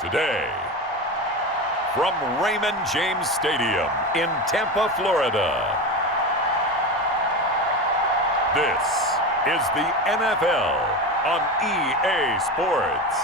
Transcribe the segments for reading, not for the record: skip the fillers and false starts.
Today, from Raymond James Stadium in Tampa, Florida, this is the NFL on EA Sports.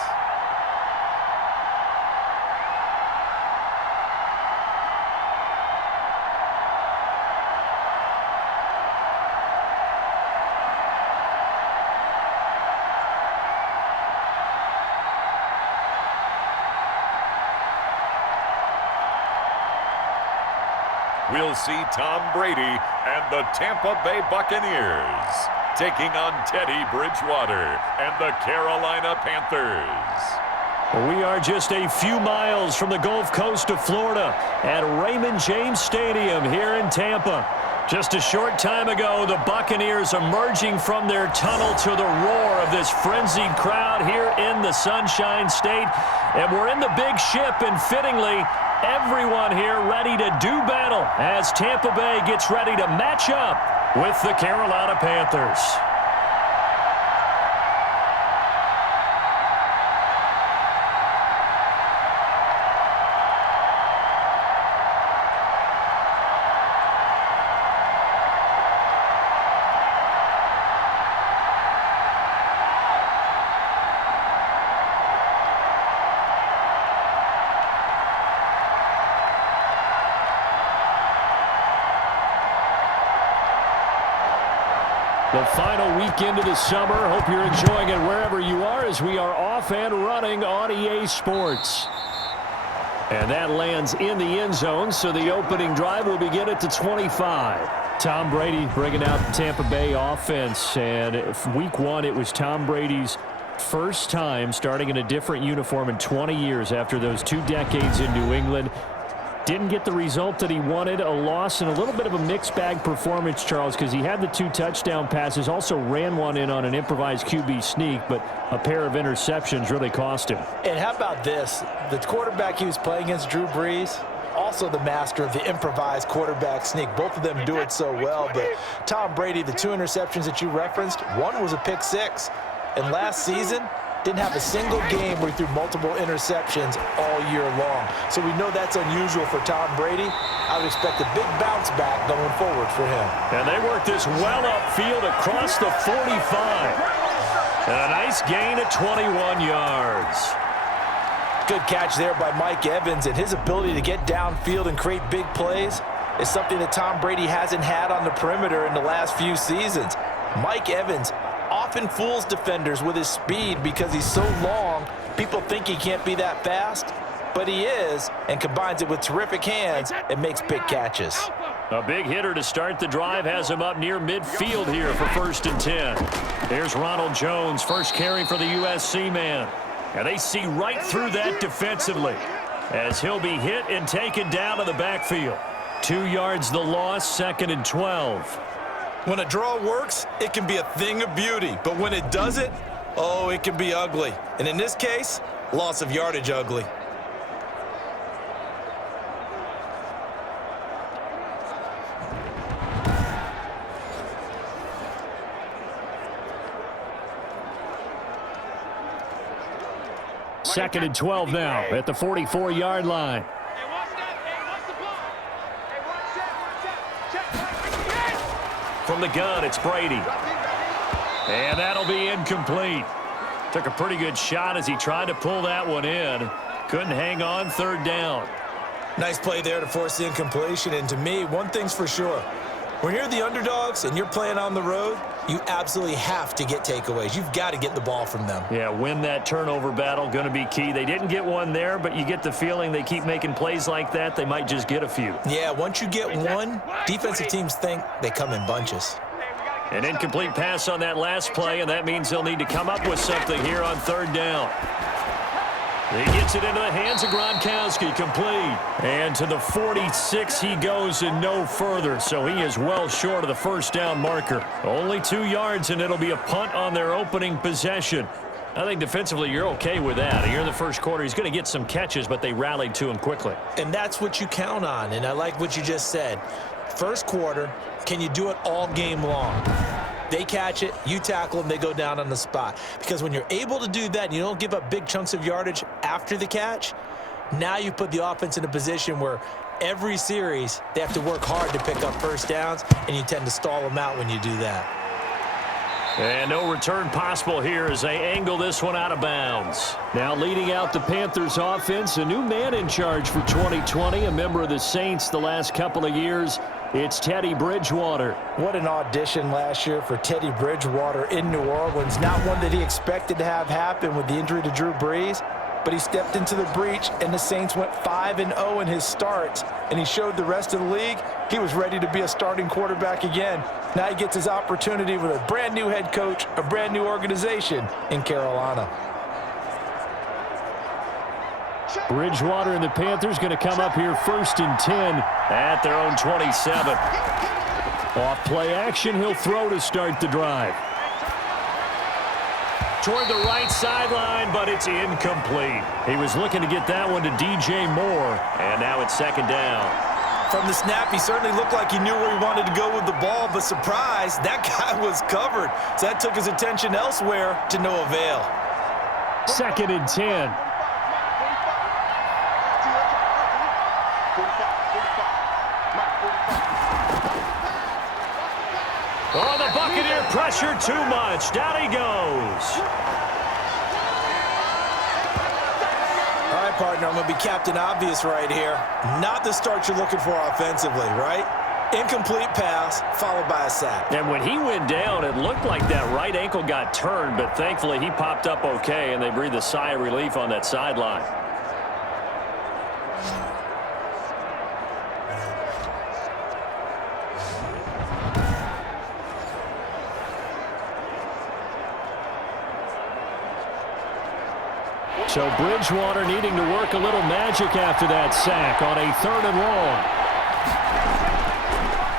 We'll see Tom Brady and the Tampa Bay Buccaneers taking on Teddy Bridgewater and the Carolina Panthers. We are just a few miles from the Gulf Coast of Florida at Raymond James Stadium here in Tampa. Just a short time ago, the Buccaneers emerging from their tunnel to the roar of this frenzied crowd here in the Sunshine State. And we're in the big ship, and fittingly, everyone here ready to do battle as Tampa Bay gets ready to match up with the Carolina Panthers. The final weekend of the summer. Hope you're enjoying it wherever you are as we are off and running on EA Sports. And that lands in the end zone, so the opening drive will begin at the 25. Tom Brady bringing out the Tampa Bay offense. And week one, it was Tom Brady's first time starting in a different uniform in 20 years after those 2 decades in New England. Didn't get the result that he wanted, a loss and a little bit of a mixed bag performance, Charles, because he had the 2 touchdown passes, also ran one in on an improvised QB sneak, but a pair of interceptions really cost him. And how about this? The quarterback he was playing against, Drew Brees, also the master of the improvised quarterback sneak. Both of them do it so well, but Tom Brady, the 2 interceptions that you referenced, one was a pick 6. And last season, didn't have a single game where he threw multiple interceptions all year long. So we know that's unusual for Tom Brady. I would expect a big bounce back going forward for him. And they work this well upfield across the 45. And a nice gain at 21 yards. Good catch there by Mike Evans, and his ability to get downfield and create big plays is something that Tom Brady hasn't had on the perimeter in the last few seasons. Mike Evans often fools defenders with his speed because he's so long. People think he can't be that fast, but he is, and combines it with terrific hands and makes big catches. A big hitter to start the drive has him up near midfield here for 1st and 10. Here's Ronald Jones, first carry for the USC man. And they see right through that defensively as he'll be hit and taken down to the backfield. 2 yards the loss, 2nd and 12. When a draw works, it can be a thing of beauty. But when it doesn't, oh, it can be ugly. And in this case, loss of yardage ugly. Second and 12 now at the 44-yard line. From the gun, it's Brady. And that'll be incomplete. Took a pretty good shot as he tried to pull that one in. Couldn't hang on, 3rd down. Nice play there to force the incompletion. And to me, one thing's for sure. When you're the underdogs and you're playing on the road, you absolutely have to get takeaways. You've got to get the ball from them. Yeah, win that turnover battle, going to be key. They didn't get one there, but you get the feeling they keep making plays like that, they might just get a few. Yeah, once you get one, defensive teams think they come in bunches. An incomplete pass on that last play, and that means they'll need to come up with something here on 3rd down. He gets it into the hands of Gronkowski, complete. And to the 46 he goes and no further, so he is well short of the 1st down marker. Only 2 yards, and it'll be a punt on their opening possession. I think defensively you're okay with that. Here in the first quarter, he's going to get some catches, but they rallied to him quickly. And that's what you count on, and I like what you just said. First quarter, can you do it all game long? They catch it, you tackle them, they go down on the spot. Because when you're able to do that and you don't give up big chunks of yardage after the catch, now you put the offense in a position where every series they have to work hard to pick up first downs, and you tend to stall them out when you do that. And no return possible here as they angle this one out of bounds. Now leading out the Panthers offense, a new man in charge for 2020, a member of the Saints the last couple of years. It's Teddy Bridgewater. What an audition last year for Teddy Bridgewater in New Orleans. Not one that he expected to have happen with the injury to Drew Brees, but he stepped into the breach, and the Saints went 5-0 in his starts, and he showed the rest of the league he was ready to be a starting quarterback again. Now he gets his opportunity with a brand new head coach, a brand new organization in Carolina. Bridgewater and the Panthers going to come up here 1st and 10 at their own 27. Off play action, he'll throw to start the drive. Toward the right sideline, but it's incomplete. He was looking to get that one to DJ Moore, and now it's 2nd down. From the snap, he certainly looked like he knew where he wanted to go with the ball, but surprise, that guy was covered. So that took his attention elsewhere to no avail. 2nd and 10. Oh, the Buccaneer pressure too much. Down he goes. All right, partner, I'm going to be Captain Obvious right here. Not the start you're looking for offensively, right? Incomplete pass followed by a sack. And when he went down, it looked like that right ankle got turned, but thankfully he popped up okay, and they breathed a sigh of relief on that sideline. So Bridgewater needing to work a little magic after that sack on a 3rd and long.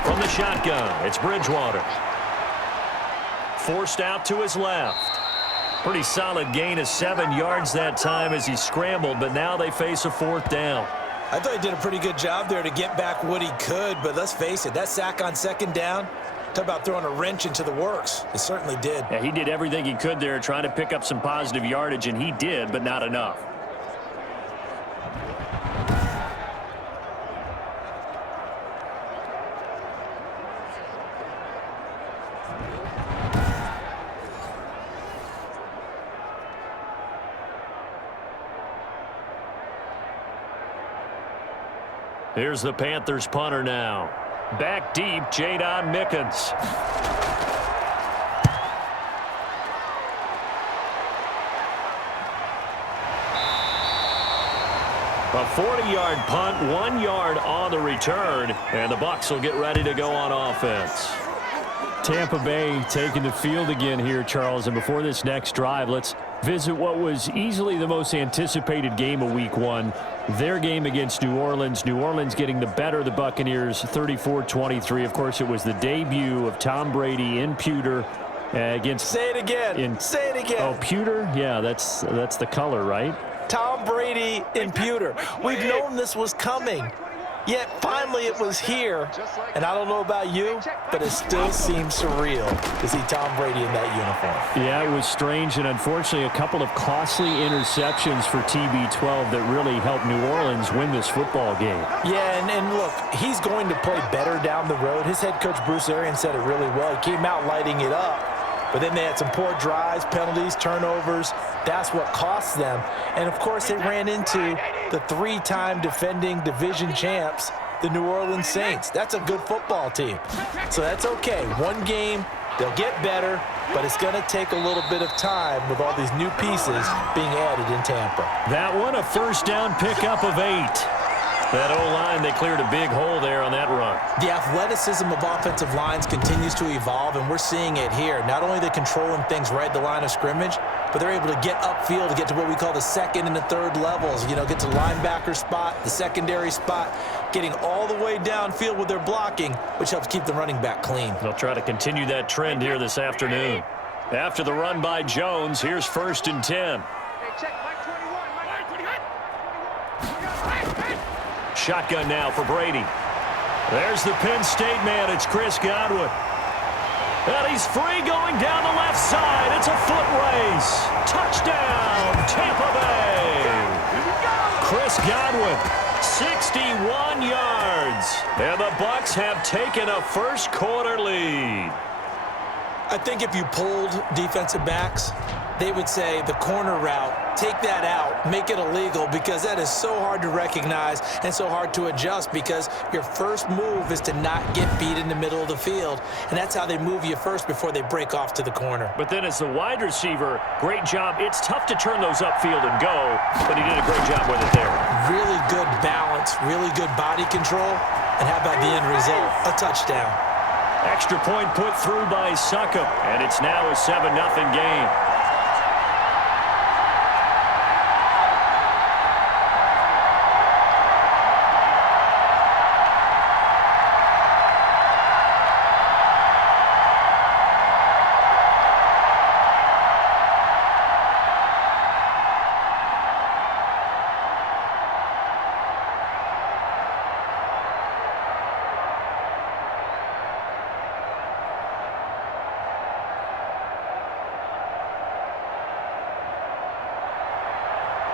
From the shotgun, it's Bridgewater. Forced out to his left. Pretty solid gain of 7 yards that time as he scrambled, but now they face a 4th down. I thought he did a pretty good job there to get back what he could, but let's face it, that sack on 2nd down, talk about throwing a wrench into the works. It certainly did. Yeah, he did everything he could there trying to pick up some positive yardage, and he did, but not enough. Here's the Panthers punter now. Back deep, Jadon Mickens. A 40-yard punt, 1 yard on the return, and the Bucs will get ready to go on offense. Tampa Bay taking the field again here, Charles, and before this next drive, let's visit what was easily the most anticipated game of Week 1, their game against New Orleans. New Orleans getting the better of the Buccaneers, 34-23. Of course, it was the debut of Tom Brady in pewter against... Say it again. Say it again. Oh, pewter? Yeah, that's the color, right? Tom Brady in pewter. We've known this was coming. Yet finally it was here, and I don't know about you, but it still seems surreal to see Tom Brady in that uniform. Yeah, it was strange, and unfortunately a couple of costly interceptions for TB12 that really helped New Orleans win this football game. Yeah, and look, he's going to play better down the road. His head coach Bruce Arians said it really well. He came out lighting it up, but then they had some poor drives, penalties, turnovers. That's what cost them. And, of course, they ran into the 3-time defending division champs, the New Orleans Saints. That's a good football team. So that's okay. One game, they'll get better, but it's going to take a little bit of time with all these new pieces being added in Tampa. That one, a 1st down pickup of 8. That O-line, they cleared a big hole there on that run. The athleticism of offensive lines continues to evolve, and we're seeing it here. Not only are they controlling things right at the line of scrimmage, but they're able to get upfield to get to what we call the 2nd and the 3rd levels. You know, get to the linebacker spot, the secondary spot, getting all the way downfield with their blocking, which helps keep the running back clean. They'll try to continue that trend here this afternoon. After the run by Jones, here's 1st and 10. Shotgun now for Brady. There's the Penn State man. It's Chris Godwin. And he's free going down the left side. It's a foot race. Touchdown, Tampa Bay. Chris Godwin, 61 yards. And the Bucs have taken a first quarter lead. I think if you polled defensive backs, they would say the corner route, take that out, make it illegal, because that is so hard to recognize and so hard to adjust, because your first move is to not get beat in the middle of the field, and that's how they move you first before they break off to the corner. But then as the wide receiver, great job. It's tough to turn those upfield and go, but he did a great job with it there. Really good balance, really good body control, and how about the end result? A touchdown. Extra point put through by Succop, and it's now a 7-0 game.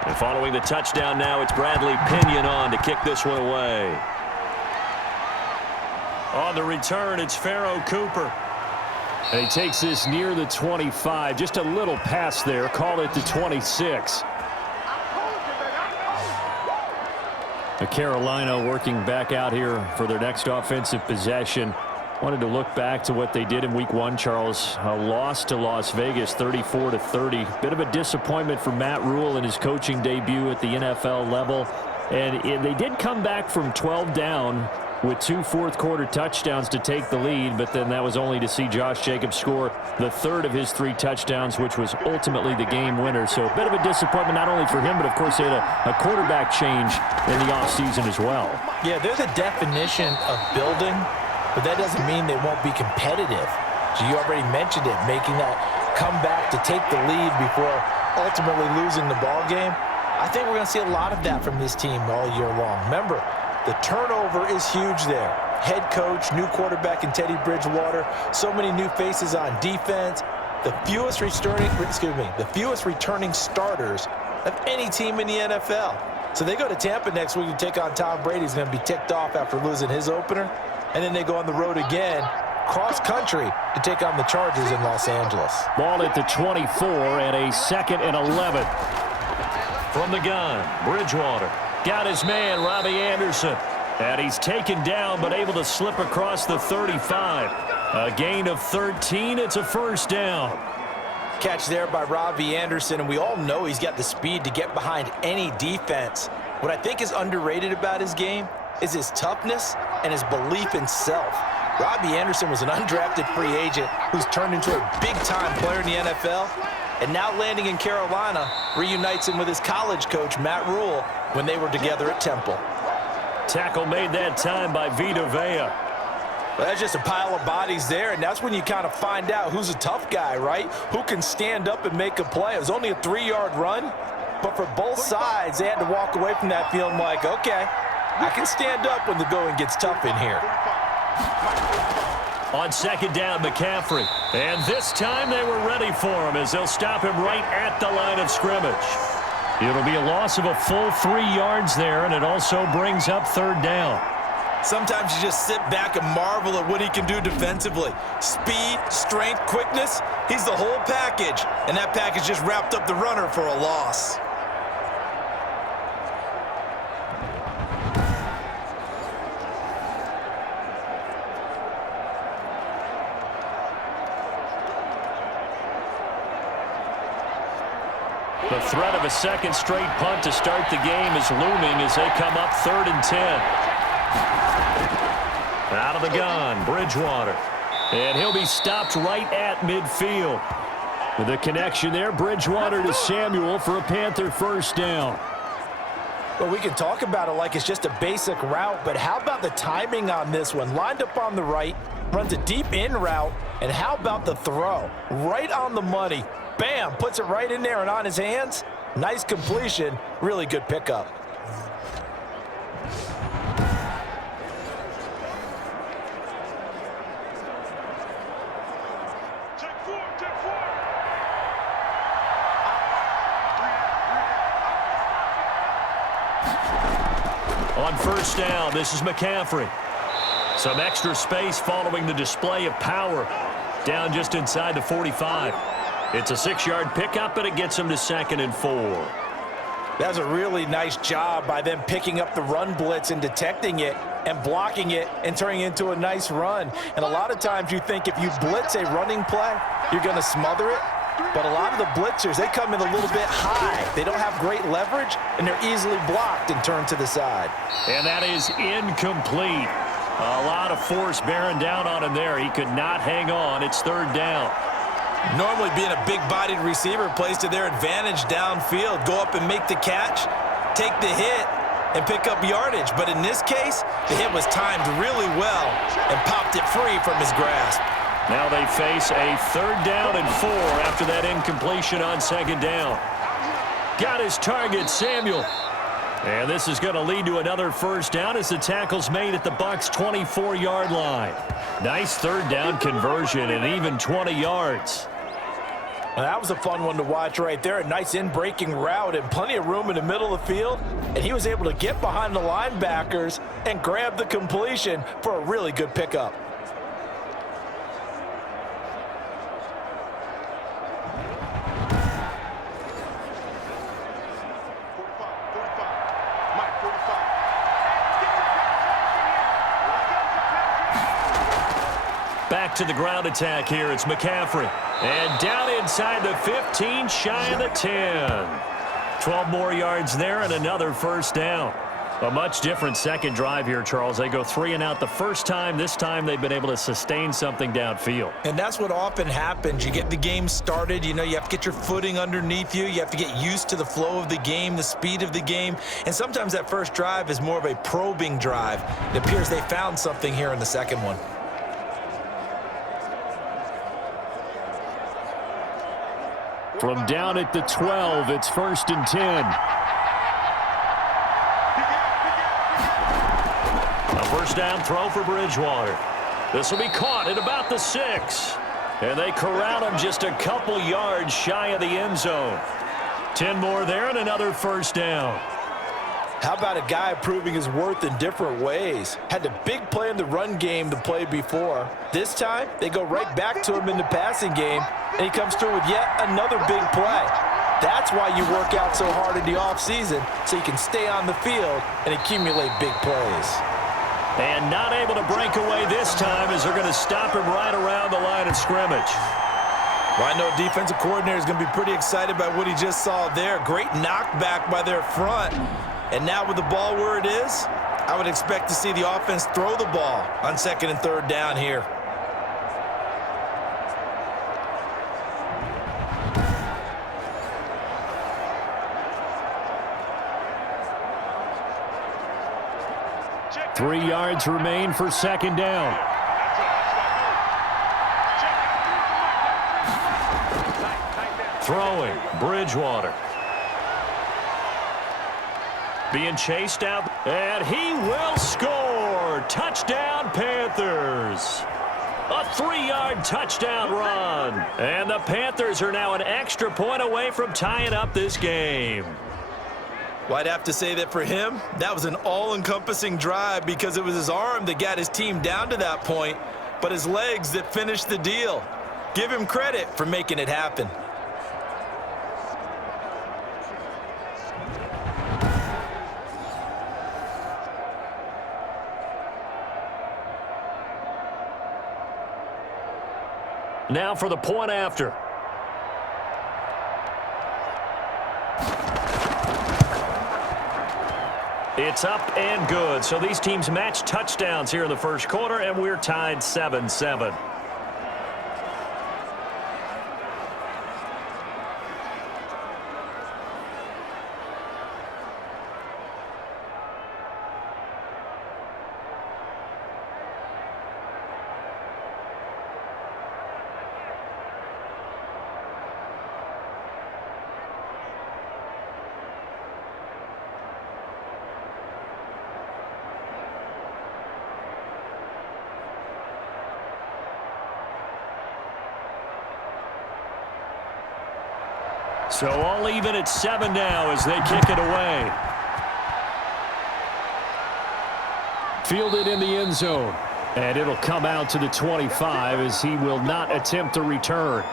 And following the touchdown now, it's Bradley Pinion on to kick this one away. On the return, it's Pharoh Cooper. And he takes this near the 25. Just a little pass there. Call it the 26. Carolina working back out here for their next offensive possession. Wanted to look back to what they did in Week 1, Charles. A loss to Las Vegas, 34-30. Bit of a disappointment for Matt Rule in his coaching debut at the NFL level. And they did come back from 12 down with 2 fourth-quarter touchdowns to take the lead, but then that was only to see Josh Jacobs score the third of his 3 touchdowns, which was ultimately the game winner. So a bit of a disappointment not only for him, but of course they had a quarterback change in the offseason as well. Yeah, they're the definition of building, but that doesn't mean they won't be competitive. So you already mentioned it, making that comeback to take the lead before ultimately losing the ball game. I think we're going to see a lot of that from this team all year long. Remember, the turnover is huge there. Head coach, new quarterback in Teddy Bridgewater, so many new faces on defense. The fewest returning starters of any team in the NFL. So they go to Tampa next week to take on Tom Brady. He's going to be ticked off after losing his opener. And then they go on the road again, cross-country, to take on the Chargers in Los Angeles. Ball at the 24 and a 2nd and 11. From the gun, Bridgewater. Got his man, Robbie Anderson. And he's taken down, but able to slip across the 35. A gain of 13. It's a first down. Catch there by Robbie Anderson, and we all know he's got the speed to get behind any defense. What I think is underrated about his game is his toughness and his belief in self. Robbie Anderson was an undrafted free agent who's turned into a big-time player in the NFL, and now landing in Carolina reunites him with his college coach, Matt Rule, when they were together at Temple. Tackle made that time by Vita Vea. Well, that's just a pile of bodies there, and that's when you kind of find out who's a tough guy, right? Who can stand up and make a play. It was only a 3-yard run, but for both sides, they had to walk away from that feeling like, okay, I can stand up when the going gets tough in here. On 2nd down, McCaffrey. And this time they were ready for him as they'll stop him right at the line of scrimmage. It'll be a loss of a full 3 yards there, and it also brings up 3rd down. Sometimes you just sit back and marvel at what he can do defensively. Speed, strength, quickness, he's the whole package. And that package just wrapped up the runner for a loss. The threat of a second straight punt to start the game is looming as they come up 3rd and 10. Out of the gun, Bridgewater. And he'll be stopped right at midfield. With the connection there, Bridgewater to Samuel for a Panther first down. Well, we can talk about it like it's just a basic route, but how about the timing on this one? Lined up on the right, runs a deep in route, and how about the throw? Right on the money. Bam, puts it right in there and on his hands. Nice completion, really good pickup. On first down, this is McCaffrey. Some extra space following the display of power. Down just inside the 45. It's a 6-yard pickup, and it gets him to 2nd and 4. That's a really nice job by them picking up the run blitz and detecting it and blocking it and turning it into a nice run. And a lot of times you think if you blitz a running play, you're going to smother it. But a lot of the blitzers, they come in a little bit high. They don't have great leverage, and they're easily blocked and turned to the side. And that is incomplete. A lot of force bearing down on him there. He could not hang on. It's 3rd down. Normally being a big-bodied receiver plays to their advantage downfield. Go up and make the catch, take the hit, and pick up yardage. But in this case, the hit was timed really well and popped it free from his grasp. Now they face a 3rd down and 4 after that incompletion on 2nd down. Got his target, Samuel. And this is going to lead to another 1st down as the tackle's made at the Bucs' 24-yard line. Nice 3rd down conversion and even 20 yards. Well, that was a fun one to watch right there. A nice in-breaking route and plenty of room in the middle of the field. And he was able to get behind the linebackers and grab the completion for a really good pickup. Back to the ground attack here. It's McCaffrey. And down inside the 15, shy of the 10. 12 more yards there and another 1st down. A much different second drive here, Charles. They go 3 and out the first time. This time they've been able to sustain something downfield. And that's what often happens. You get the game started. You know, you have to get your footing underneath you. You have to get used to the flow of the game, the speed of the game. And sometimes that first drive is more of a probing drive. It appears they found something here in the second one. From down at the 12, it's 1st and 10. A 1st down throw for Bridgewater. This will be caught at about the 6. And they corral him just a couple yards shy of the end zone. 10 more there and another 1st down. How about a guy proving his worth in different ways? Had the big play in the run game to play before. This time, they go right back to him in the passing game, and he comes through with yet another big play. That's why you work out so hard in the offseason, so you can stay on the field and accumulate big plays. And not able to break away this time as they're going to stop him right around the line of scrimmage. Well, I know defensive coordinator is going to be pretty excited by what he just saw there. Great knockback by their front. And now with the ball where it is, I would expect to see the offense throw the ball on 2nd and 3rd down here. Three yards remain for 2nd down. Throwing, Bridgewater. Being chased out, and he will score. Touchdown, Panthers. A 3-yard touchdown run. And the Panthers are now an extra point away from tying up this game. Well, I'd have to say that for him, that was an all-encompassing drive because it was his arm that got his team down to that point, but his legs that finished the deal. Give him credit for making it happen. Now for the point after. It's up and good. So these teams match touchdowns here in the first quarter, and we're tied 7-7. So all even at 7 now as they kick it away. fielded in the end zone. And it'll come out to the 25 as he will not attempt to return.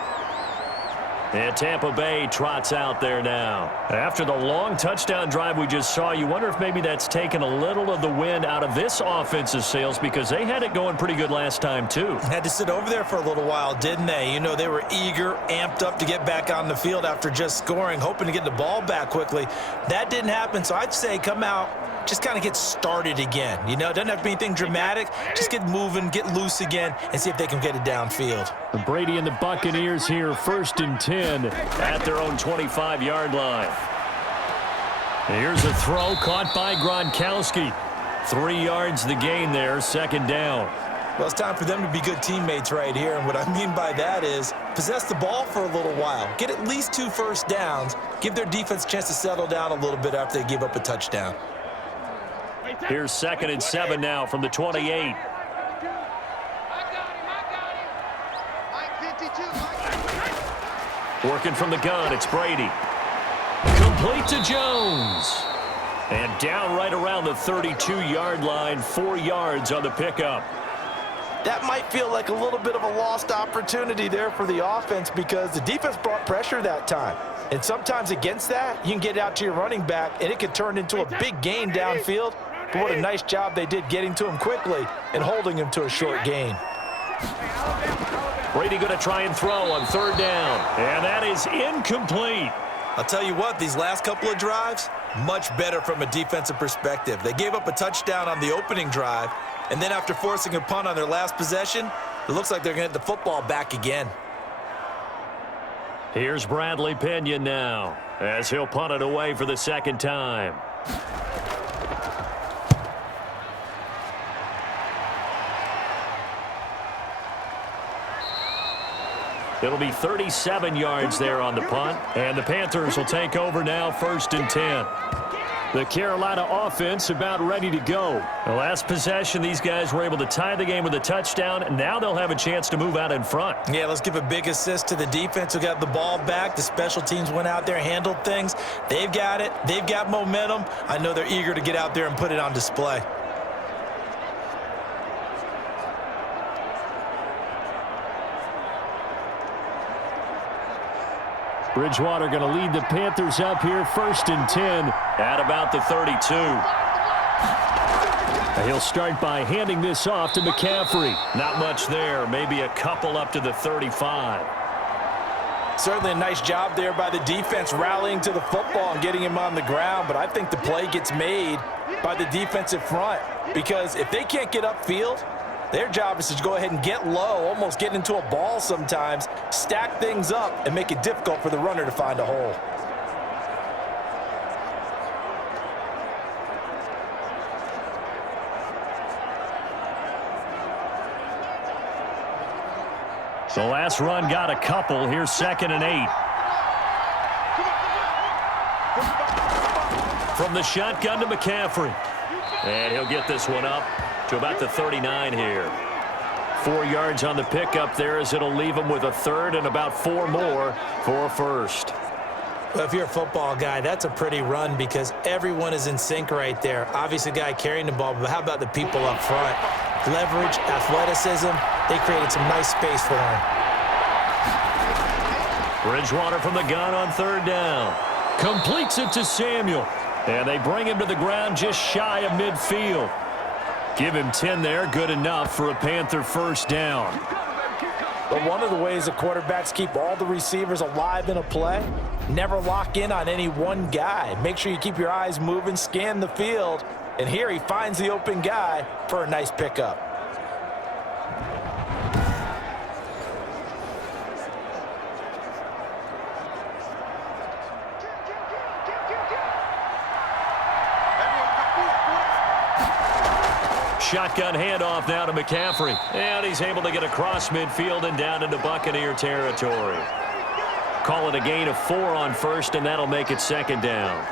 And Tampa Bay trots out there now. After the long touchdown drive we just saw, you wonder if maybe that's taken a little of the wind out of this offensive sails because they had it going pretty good last time too. Had to sit over there for a little while, didn't they? You know, they were eager, amped up to get back on the field after just scoring, hoping to get the ball back quickly. That didn't happen, so I'd say come out, just kind of get started again. You know, it doesn't have to be anything dramatic. Just get moving, get loose again, and see if they can get it downfield. Brady and the Buccaneers here, 1st and 10 at their own 25-yard line. Here's a throw caught by Gronkowski. 3 yards the gain there, 2nd down. Well, it's time for them to be good teammates right here, and what I mean by that is possess the ball for a little while. Get at least 2 first downs. Give their defense a chance to settle down a little bit after they give up a touchdown. Here's 2nd and 7 now from the 28. Working from the gun, it's Brady. Complete to Jones. And down right around the 32-yard line, 4 yards on the pickup. That might feel like a little bit of a lost opportunity there for the offense because the defense brought pressure that time. And sometimes against that, you can get out to your running back, and it can turn into a big gain downfield. But what a nice job they did getting to him quickly and holding him to a short gain. Brady going to try and throw on 3rd down. And that is incomplete. I'll tell you what, these last couple of drives, much better from a defensive perspective. They gave up a touchdown on the opening drive, and then after forcing a punt on their last possession, it looks like they're going to get the football back again. Here's Bradley Pinion now as he'll punt it away for the 2nd time. It'll be 37 yards there on the punt, and the Panthers will take over now, 1st and 10. The Carolina offense about ready to go. The last possession, these guys were able to tie the game with a touchdown, and now they'll have a chance to move out in front. Yeah, let's give a big assist to the defense who got the ball back. The special teams went out there, handled things. They've got it. They've got momentum. I know they're eager to get out there and put it on display. Bridgewater going to lead the Panthers up here, 1st and 10 at about the 32. He'll start by handing this off to McCaffrey. Not much there, maybe a couple up to the 35. Certainly a nice job there by the defense rallying to the football and getting him on the ground, but I think the play gets made by the defensive front because if they can't get upfield, their job is to go ahead and get low, almost get into a ball sometimes, stack things up, and make it difficult for the runner to find a hole. The last run got a couple. Here's 2nd and 8. From the shotgun to McCaffrey. And he'll get this one up to about the 39 here. 4 yards on the pickup there as it'll leave him with a 3rd and about 4 more for a 1st. Well, if you're a football guy, that's a pretty run because everyone is in sync right there. Obviously, the guy carrying the ball, but how about the people up front? Leverage, athleticism, they created some nice space for him. Bridgewater from the gun on 3rd down. Completes it to Samuel. And they bring him to the ground just shy of midfield. Give him 10 there, good enough for a Panther 1st down. But one of the ways the quarterbacks keep all the receivers alive in a play, never lock in on any one guy. Make sure you keep your eyes moving, scan the field, and here he finds the open guy for a nice pickup. Shotgun handoff now to McCaffrey. And he's able to get across midfield and down into Buccaneer territory. Call it a gain of 4 on 1st, and that'll make it 2nd down.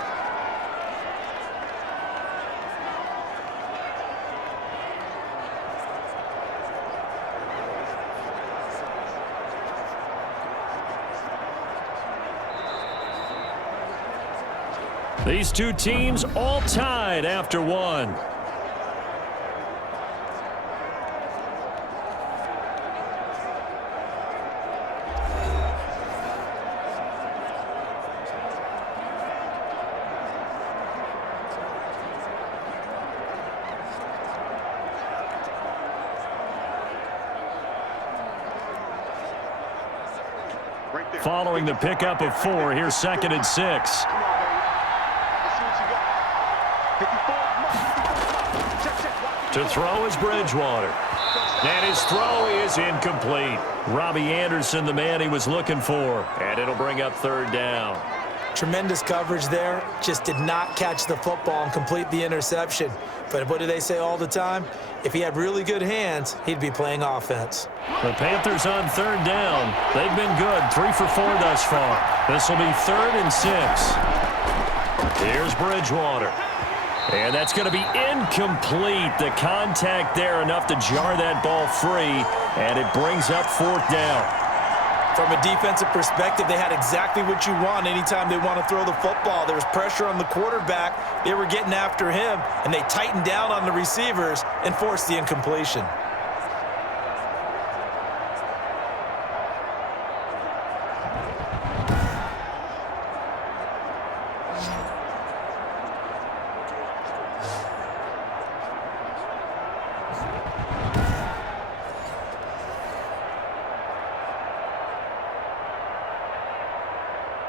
These two teams all tied after 1. following the pickup of 4. Here's 2nd and 6. To throw is Bridgewater. And his throw is incomplete. Robbie Anderson, the man he was looking for. And it'll bring up 3rd down. Tremendous coverage there. Just did not catch the football and complete the interception. But what do they say all the time? If he had really good hands, he'd be playing offense. The Panthers on 3rd down. They've been good. 3 for 4 thus far. This will be 3rd and 6. Here's Bridgewater. And that's going to be incomplete. The contact there enough to jar that ball free. And it brings up 4th down. From a defensive perspective, they had exactly what you want anytime they want to throw the football. There was pressure on the quarterback. They were getting after him, and they tightened down on the receivers and forced the incompletion.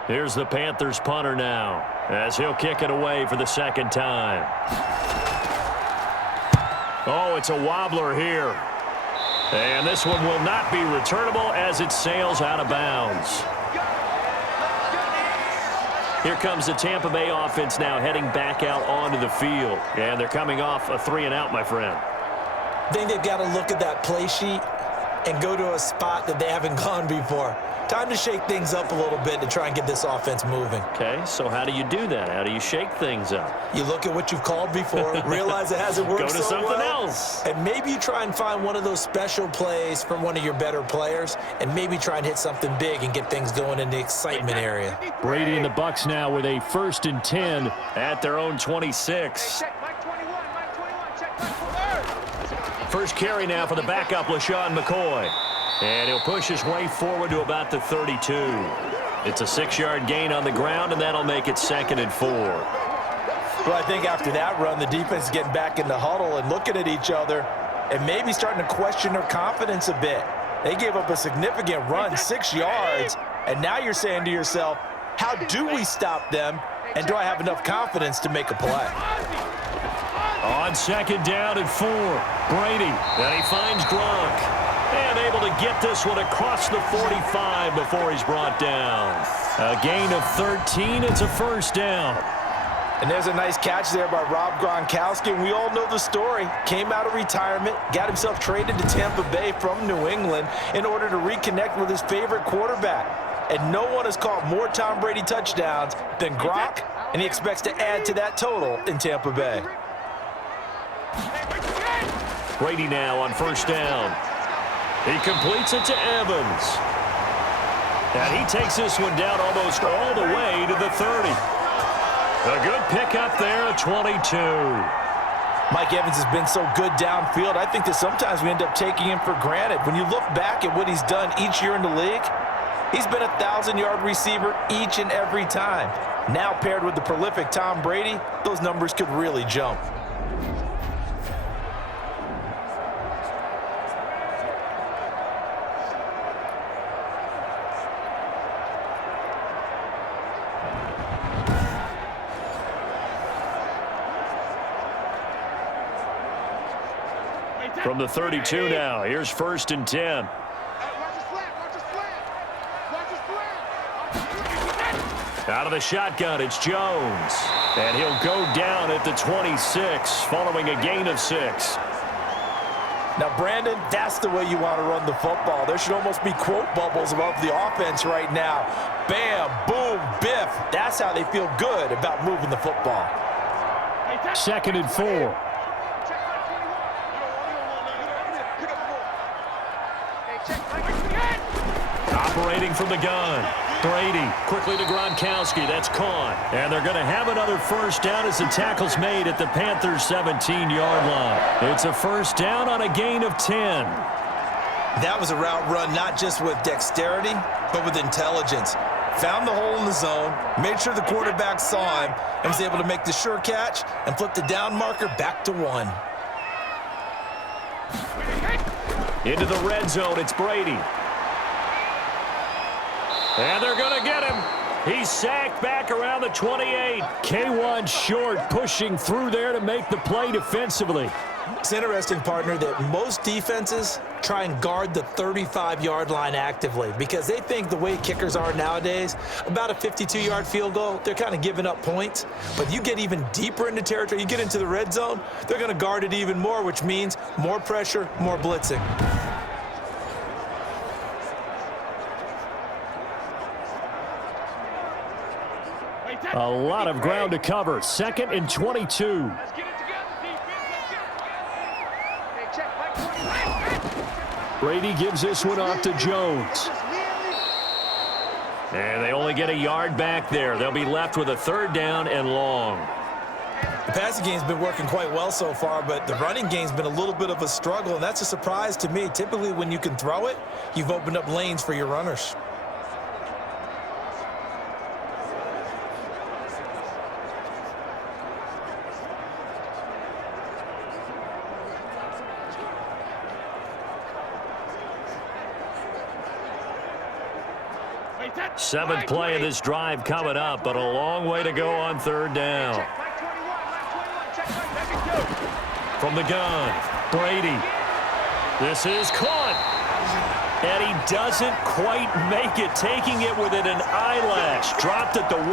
Here's the Panthers punter now, as he'll kick it away for the 2nd time. Oh, it's a wobbler here. And this one will not be returnable as it sails out of bounds. Here comes the Tampa Bay offense now heading back out onto the field. And they're coming off a 3-and-out, my friend. I think they've got to look at that play sheet and go to a spot that they haven't gone before. Time to shake things up a little bit to try and get this offense moving. Okay, so how do you do that? How do you shake things up? You look at what you've called before, realize it hasn't worked Go to so something well, else. and maybe you try and find one of those special plays from one of your better players, and maybe try and hit something big and get things going in the excitement area. Brady and the Bucs now with a 1st and 10 at their own 26. First carry now for the backup, LaShawn McCoy. And he'll push his way forward to about the 32. It's a 6-yard gain on the ground, and that'll make it 2nd and 4. Well, I think after that run, the defense is getting back in the huddle and looking at each other and maybe starting to question their confidence a bit. They gave up a significant run, 6 yards, and now you're saying to yourself, how do we stop them, and do I have enough confidence to make a play? On 2nd down and 4, Brady. Then he finds Gronk. And able to get this one across the 45 before he's brought down. A gain of 13. It's a 1st down. And there's a nice catch there by Rob Gronkowski. And we all know the story. Came out of retirement, got himself traded to Tampa Bay from New England in order to reconnect with his favorite quarterback. And no one has caught more Tom Brady touchdowns than Gronk, and he expects to add to that total in Tampa Bay. Brady now on 1st down. He completes it to Evans. And he takes this one down almost all the way to the 30. A good pickup there at 22. Mike Evans has been so good downfield. I think that sometimes we end up taking him for granted. When you look back at what he's done each year in the league, he's been a 1,000-yard receiver each and every time. Now paired with the prolific Tom Brady, those numbers could really jump. From the 32 now, here's 1st and 10. Out of the shotgun, it's Jones. And he'll go down at the 26, following a gain of 6. Now, Brandon, that's the way you want to run the football. There should almost be quote bubbles above the offense right now. Bam, boom, biff. That's how they feel good about moving the football. 2nd and 4. Operating from the gun. Brady quickly to Gronkowski. That's caught. And they're going to have another 1st down as the tackle's made at the Panthers' 17-yard line. It's a 1st down on a gain of 10. That was a route run not just with dexterity, but with intelligence. Found the hole in the zone, made sure the quarterback saw him, and was able to make the sure catch and flip the down marker back to 1. Into the red zone, it's Brady. And they're going to get him. He's sacked back around the 28. K1 short, pushing through there to make the play defensively. It's interesting, partner, that most defenses try and guard the 35-yard line actively because they think the way kickers are nowadays, about a 52-yard field goal, they're kind of giving up points. But you get even deeper into territory, you get into the red zone, they're going to guard it even more, which means more pressure, more blitzing. A lot of ground to cover. 2nd and 22. Brady gives this one off to Jones. And they only get a yard back there. They'll be left with a 3rd down and long. The passing game's been working quite well so far, but the running game's been a little bit of a struggle, and that's a surprise to me. Typically, when you can throw it, you've opened up lanes for your runners. Seventh play of this drive coming up, but a long way to go on 3rd down. From the gun, Brady. This is caught. And he doesn't quite make it, taking it within an eyelash. Dropped at the 1.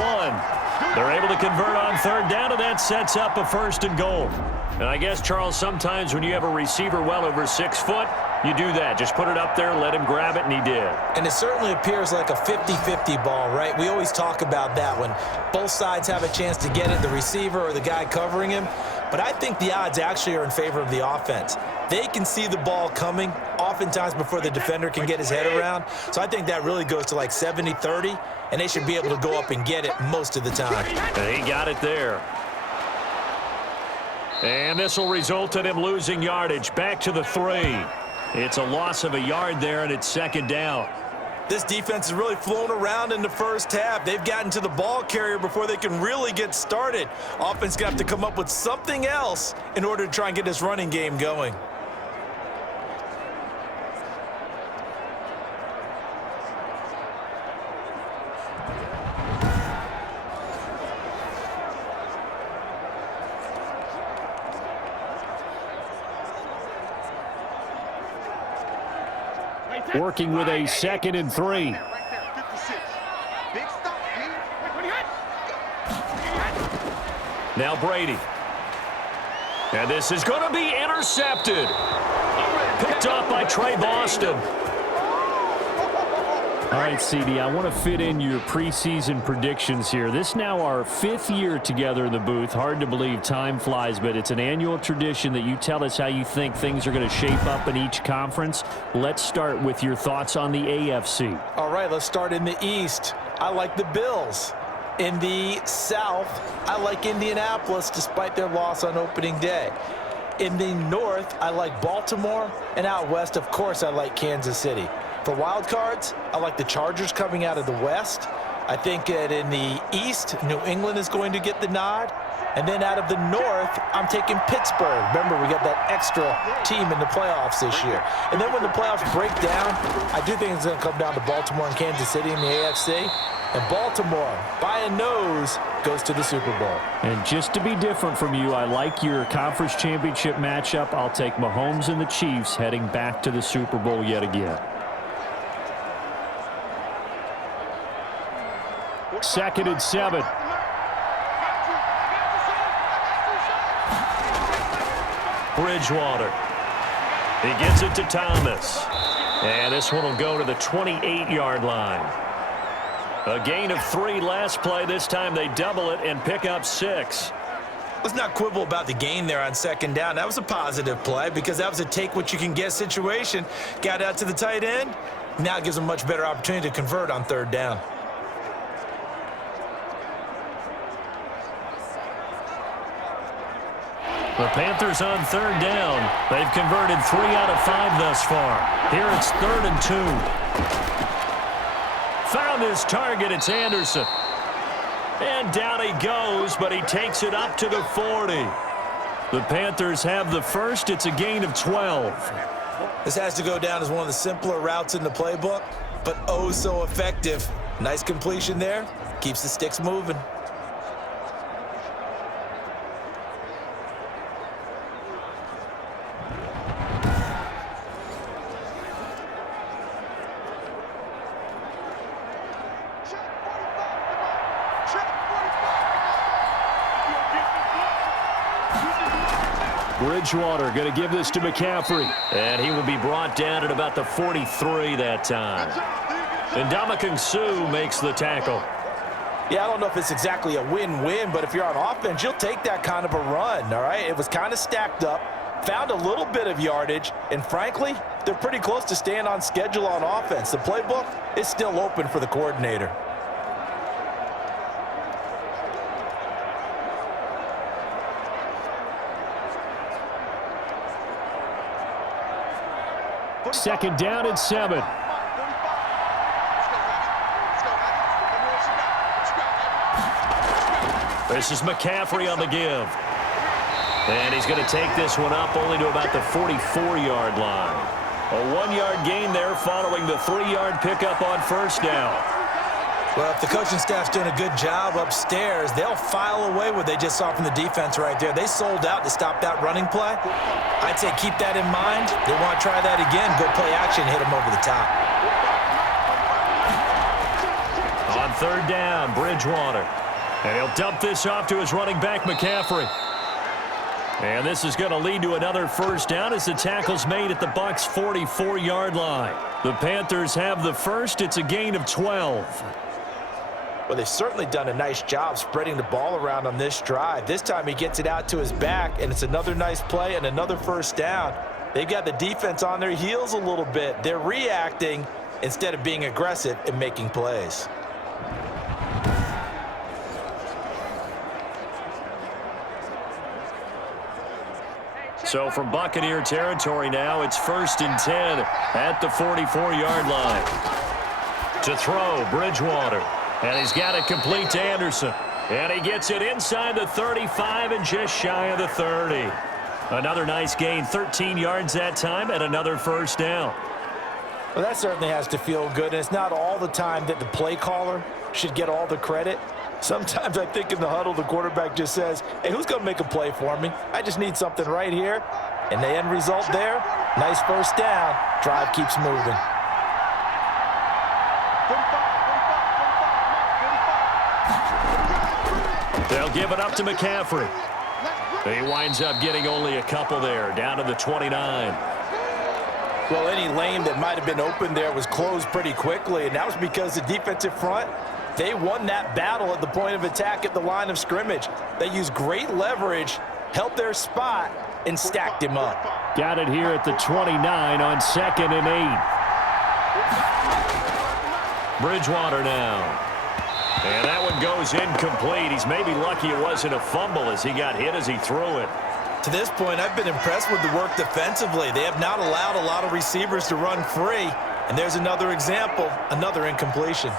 They're able to convert on 3rd down, and that sets up a 1st and goal. And I guess, Charles, sometimes when you have a receiver well over 6 foot, you do that. Just put it up there, let him grab it, and he did. And it certainly appears like a 50-50 ball, right? We always talk about that when both sides have a chance to get it, the receiver or the guy covering him. But I think the odds actually are in favor of the offense. They can see the ball coming oftentimes before the defender can get his head around. So I think that really goes to like 70-30, and they should be able to go up and get it most of the time. And he got it there. And this will result in him losing yardage. Back to the 3. It's a loss of a yard there, and it's 2nd down. This defense has really flown around in the first half. They've gotten to the ball carrier before they can really get started. Offense got to come up with something else in order to try and get this running game going. Working with a 2nd and 3. Now Brady. And this is going to be intercepted. Picked off by Trey Boston. All right, CD, I want to fit in your preseason predictions here. This is now our 5th year together in the booth. Hard to believe time flies, but it's an annual tradition that you tell us how you think things are going to shape up in each conference. Let's start with your thoughts on the AFC. All right, let's start in the East. I like the Bills. In the South, I like Indianapolis despite their loss on opening day. In the North, I like Baltimore. And out West, of course, I like Kansas City. For wild cards, I like the Chargers coming out of the West. I think that in the East, New England is going to get the nod. And then out of the North, I'm taking Pittsburgh. Remember, we got that extra team in the playoffs this year. And then when the playoffs break down, I do think it's going to come down to Baltimore and Kansas City in the AFC. And Baltimore, by a nose, goes to the Super Bowl. And just to be different from you, I like your conference championship matchup. I'll take Mahomes and the Chiefs heading back to the Super Bowl yet again. 2nd and 7. Bridgewater. He gives it to Thomas. And this one will go to the 28-yard line. A gain of 3 last play. This time they double it and pick up 6. Let's not quibble about the gain there on 2nd down. That was a positive play because that was a take-what-you-can-get situation. Got out to the tight end. Now it gives them a much better opportunity to convert on 3rd down. The Panthers on 3rd down. They've converted 3 out of 5 thus far. Here it's 3rd and 2. Found his target. It's Anderson. And down he goes, but he takes it up to the 40. The Panthers have the first. It's a gain of 12. This has to go down as one of the simpler routes in the playbook, but oh so effective Nice completion there. Keeps the sticks moving. Bridgewater going to give this to McCaffrey. And he will be brought down at about the 43 that time. And Ndamukong Suh makes the tackle. Yeah, I don't know if it's exactly a win-win, but if you're on offense, you'll take that kind of a run, all right? It was kind of stacked up, found a little bit of yardage, and frankly, they're pretty close to staying on schedule on offense. The playbook is still open for the coordinator. Second down and 7. This is McCaffrey on the give. And he's going to take this one up only to about the 44-yard line. A 1-yard gain there following the 3-yard pickup on first down. Well, if the coaching staff's doing a good job upstairs, they'll file away what they just saw from the defense right there. They sold out to stop that running play. I'd say keep that in mind. They want to try that again. Go play action, hit them over the top. On third down, Bridgewater. And he'll dump this off to his running back, McCaffrey. And this is going to lead to another first down as the tackle's made at the Bucs' 44-yard line. The Panthers have the first. It's a gain of 12. Well, they've certainly done a nice job spreading the ball around on this drive. This time he gets it out to his back, and it's another nice play and another first down. They've got the defense on their heels a little bit. They're reacting instead of being aggressive and making plays. So from Buccaneer territory now, it's 1st and 10 at the 44-yard line. To throw, Bridgewater. And he's got it complete to Anderson. And he gets it inside the 35 and just shy of the 30. Another nice gain, 13 yards that time, and another first down. Well, that certainly has to feel good, and it's not all the time that the play caller should get all the credit. Sometimes I think in the huddle, the quarterback just says, hey, who's going to make a play for me? I just need something right here. And the end result there, nice first down. Drive keeps moving. They'll give it up to McCaffrey. He winds up getting only a couple there, down to the 29. Well, any lane that might have been open there was closed pretty quickly, and that was because the defensive front, they won that battle at the point of attack at the line of scrimmage. They used great leverage, held their spot, and stacked him up. Got it here at the 29 on 2nd and 8. Bridgewater now. And that one goes incomplete. He's maybe lucky it wasn't a fumble as he got hit as he threw it. To this point, I've been impressed with the work defensively. They have not allowed a lot of receivers to run free. And there's another example, another incompletion.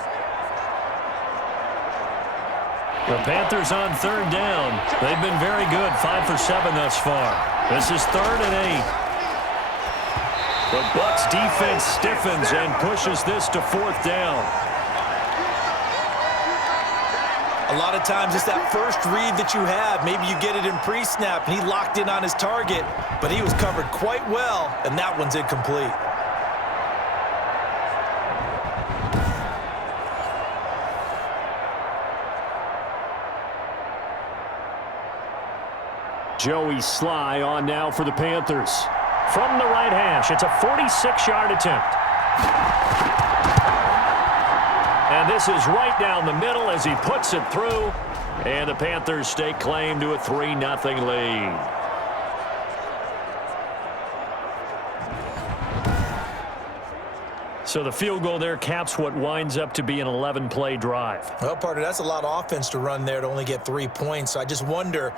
The Panthers on third down. They've been very good, 5 for 7 thus far. This is 3rd and 8. The Bucs defense stiffens and pushes this to 4th down. A lot of times it's that first read that you have. Maybe you get it in pre-snap, and he locked in on his target, but he was covered quite well, and that one's incomplete. Joey Sly on now for the Panthers. From the right hash, it's a 46-yard attempt. And this is right down the middle as he puts it through. And the Panthers stake claim to a 3-0 lead. So the field goal there caps what winds up to be an 11-play drive. Well, partner, that's a lot of offense to run there to only get 3 points. So I just wonder,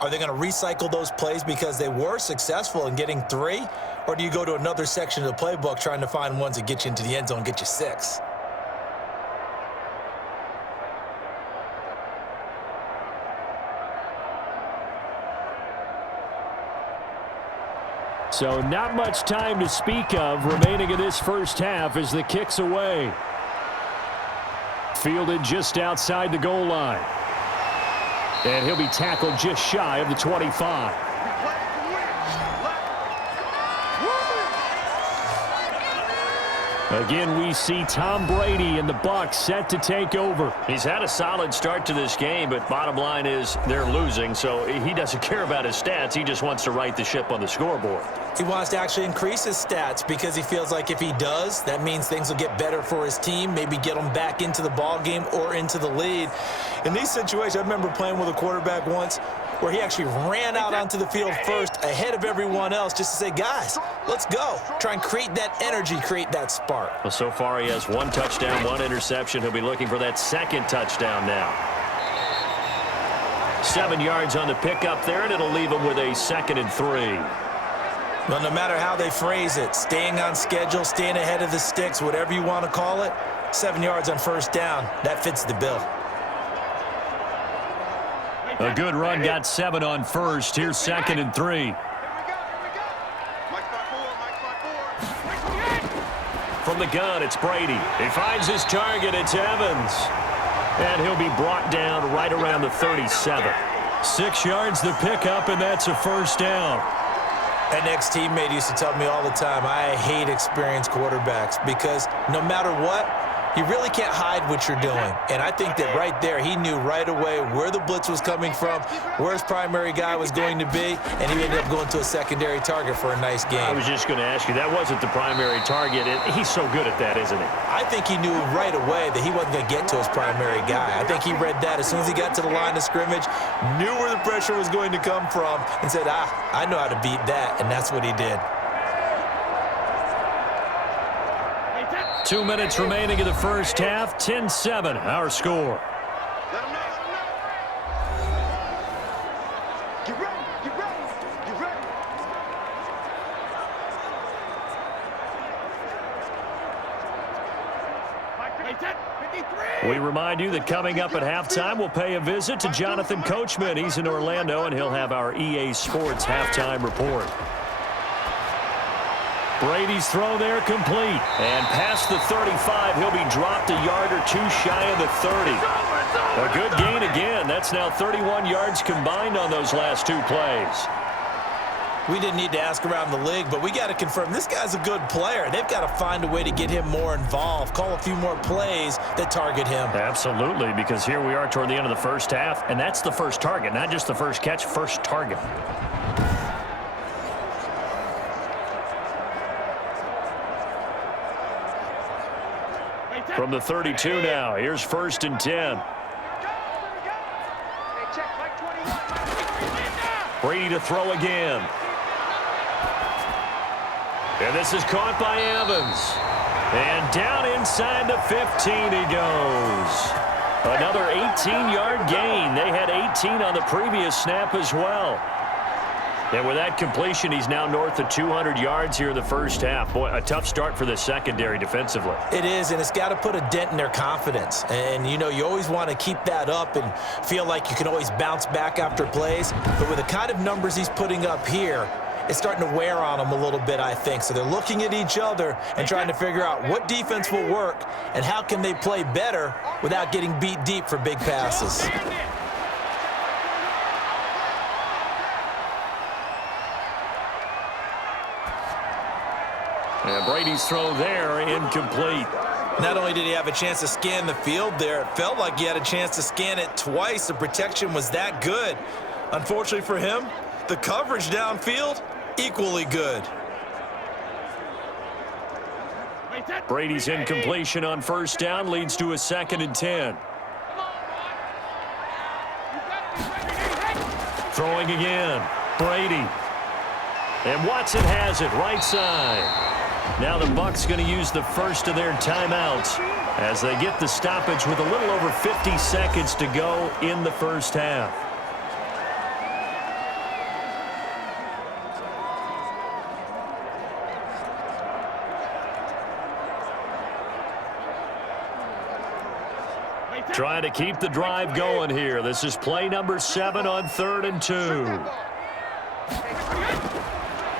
are they going to recycle those plays because they were successful in getting 3? Or do you go to another section of the playbook trying to find ones that get you into the end zone and get you 6? So not much time to speak of remaining in this first half as the kick's away. Fielded just outside the goal line. And he'll be tackled just shy of the 25. Again, we see Tom Brady and the Bucs set to take over. He's had a solid start to this game, but bottom line is they're losing, so he doesn't care about his stats. He just wants to right the ship on the scoreboard. He wants to actually increase his stats because he feels like if he does, that means things will get better for his team, maybe get them back into the ball game or into the lead. In these situations, I remember playing with a quarterback once where he actually ran out onto the field first ahead of everyone else just to say, guys, let's go. Try and create that energy, create that spark. Well, so far he has 1 touchdown, 1 interception. He'll be looking for that second touchdown now. 7 yards on the pickup there, and it'll leave him with a 2nd and 3. Well, no matter how they phrase it, staying on schedule, staying ahead of the sticks, whatever you want to call it, 7 yards on first down, that fits the bill. A good run got 7 on first. Here's 2nd and 3. From the gun, it's Brady. He finds his target. It's Evans. And he'll be brought down right around the 37. 6 yards the pickup, and that's a first down. An ex-teammate used to tell me all the time, I hate experienced quarterbacks because no matter what, you really can't hide what you're doing. And I think that right there, he knew right away where the blitz was coming from, where his primary guy was going to be, and he ended up going to a secondary target for a nice game. I was just going to ask you, that wasn't the primary target. He's so good at that, isn't he? I think he knew right away that he wasn't going to get to his primary guy. I think he read that as soon as he got to the line of scrimmage, knew where the pressure was going to come from, and said, I know how to beat that, and that's what he did. 2 minutes remaining in the first half. 10-7, our score. We remind you that coming up at halftime, we'll pay a visit to Jonathan Coachman. He's in Orlando, and he'll have our EA Sports halftime report. Brady's throw there complete. And past the 35, he'll be dropped a yard or 2 shy of the 30. A good gain again. That's now 31 yards combined on those last 2 plays. We didn't need to ask around the league, but we got to confirm this guy's a good player. They've got to find a way to get him more involved, call a few more plays that target him. Absolutely, because here we are toward the end of the first half, and that's the first target, not just the first catch, first target. From the 32 now, here's 1st and 10. Brady to throw again. And this is caught by Evans. And down inside the 15 he goes. Another 18-yard gain. They had 18 on the previous snap as well. And with that completion, he's now north of 200 yards here in the first half. Boy, a tough start for the secondary defensively. It is, and it's got to put a dent in their confidence. And, you know, you always want to keep that up and feel like you can always bounce back after plays. But with the kind of numbers he's putting up here, it's starting to wear on them a little bit, I think. So they're looking at each other and trying to figure out what defense will work and how can they play better without getting beat deep for big passes. And Brady's throw there, incomplete. Not only did he have a chance to scan the field there, it felt like he had a chance to scan it twice. The protection was that good. Unfortunately for him, the coverage downfield, equally good. Brady's incompletion on first down leads to a 2nd and 10. Throwing again. Brady. And Watson has it right side. Now the Bucs going to use the first of their timeouts as they get the stoppage with a little over 50 seconds to go in the first half. Trying to keep the drive going here. This is play number 7 on 3rd and 2.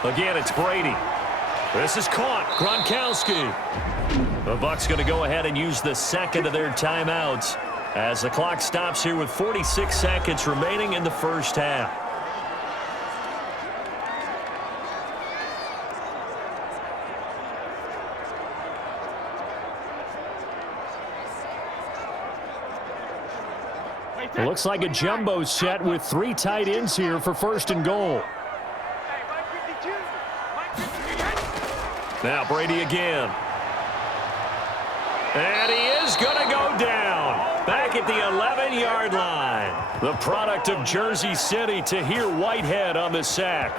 Again, it's Brady. This is caught. Gronkowski. The Bucs going to go ahead and use the second of their timeouts as the clock stops here with 46 seconds remaining in the first half. It looks like a jumbo set with 3 tight ends here for first and goal. Now Brady again. And he is going to go down. Back at the 11-yard line. The product of Jersey City, Tahir Whitehead on the sack.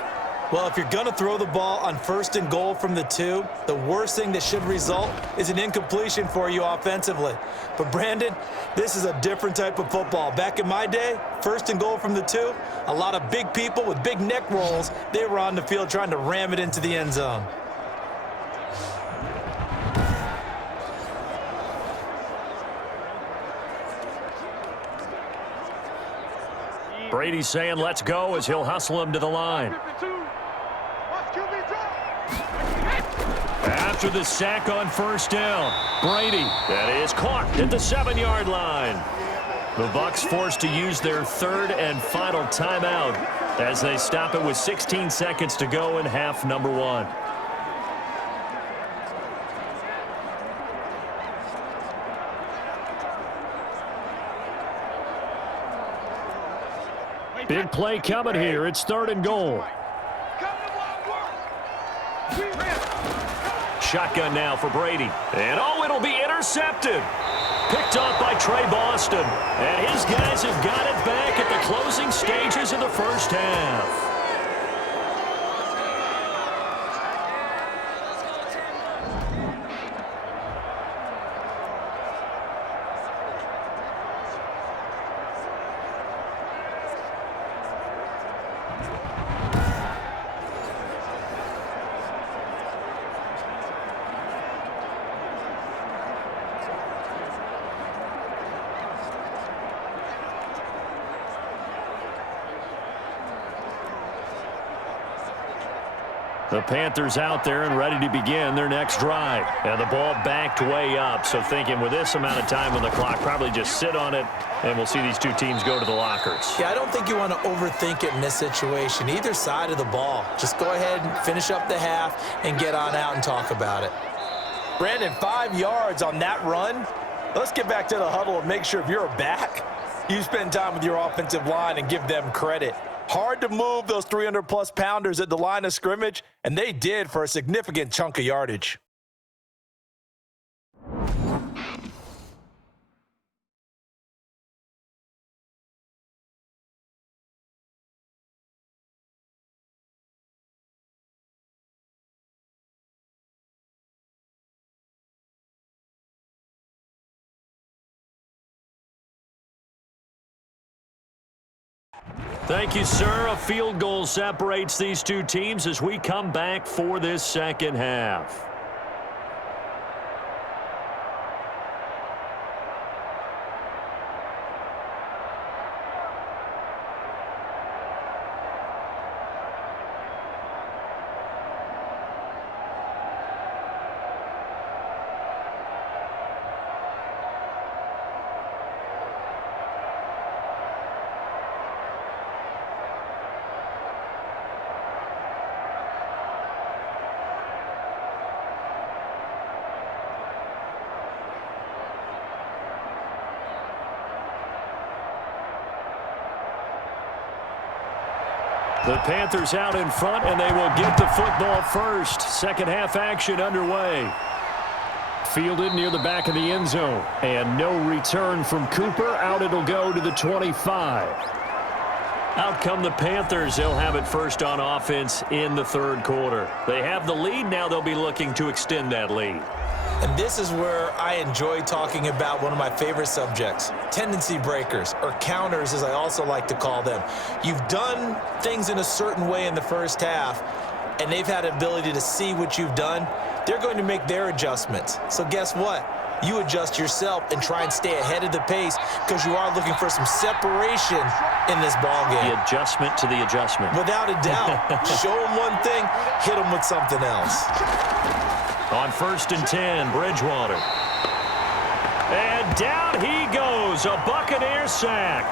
Well, if you're going to throw the ball on first and goal from the 2, the worst thing that should result is an incompletion for you offensively. But, Brandon, this is a different type of football. Back in my day, first and goal from the 2, a lot of big people with big neck rolls, they were on the field trying to ram it into the end zone. Brady saying let's go as he'll hustle him to the line. After the sack on first down, Brady, that is caught at the 7-yard line. The Bucs forced to use their third and final timeout as they stop it with 16 seconds to go in half number 1. Big play coming here. It's third and goal. Shotgun now for Brady. And, oh, it'll be intercepted. Picked off by Trey Boston. And his guys have got it back at the closing stages of the first half. The Panthers out there and ready to begin their next drive. And the ball backed way up. So thinking with this amount of time on the clock, probably just sit on it, and we'll see these two teams go to the lockers. Yeah, I don't think you want to overthink it in this situation. Either side of the ball. Just go ahead and finish up the half and get on out and talk about it. Brandon, 5 yards on that run. Let's get back to the huddle and make sure if you're back, you spend time with your offensive line and give them credit. Hard to move those 300-plus pounders at the line of scrimmage, and they did for a significant chunk of yardage. Thank you, sir. A field goal separates these two teams as we come back for this second half. The Panthers out in front, and they will get the football first. Second half action underway. Fielded near the back of the end zone. And no return from Cooper. Out it'll go to the 25. Out come the Panthers. They'll have it first on offense in the third quarter. They have the lead. Now they'll be looking to extend that lead. And this is where I enjoy talking about one of my favorite subjects, tendency breakers, or counters as I also like to call them. You've done things in a certain way in the first half, and they've had the ability to see what you've done. They're going to make their adjustments. So guess what? You adjust yourself and try and stay ahead of the pace because you are looking for some separation in this ballgame. The adjustment to the adjustment. Without a doubt. Show them one thing, hit them with something else. On 1st and 10, Bridgewater. And down he goes, a Buccaneer sack.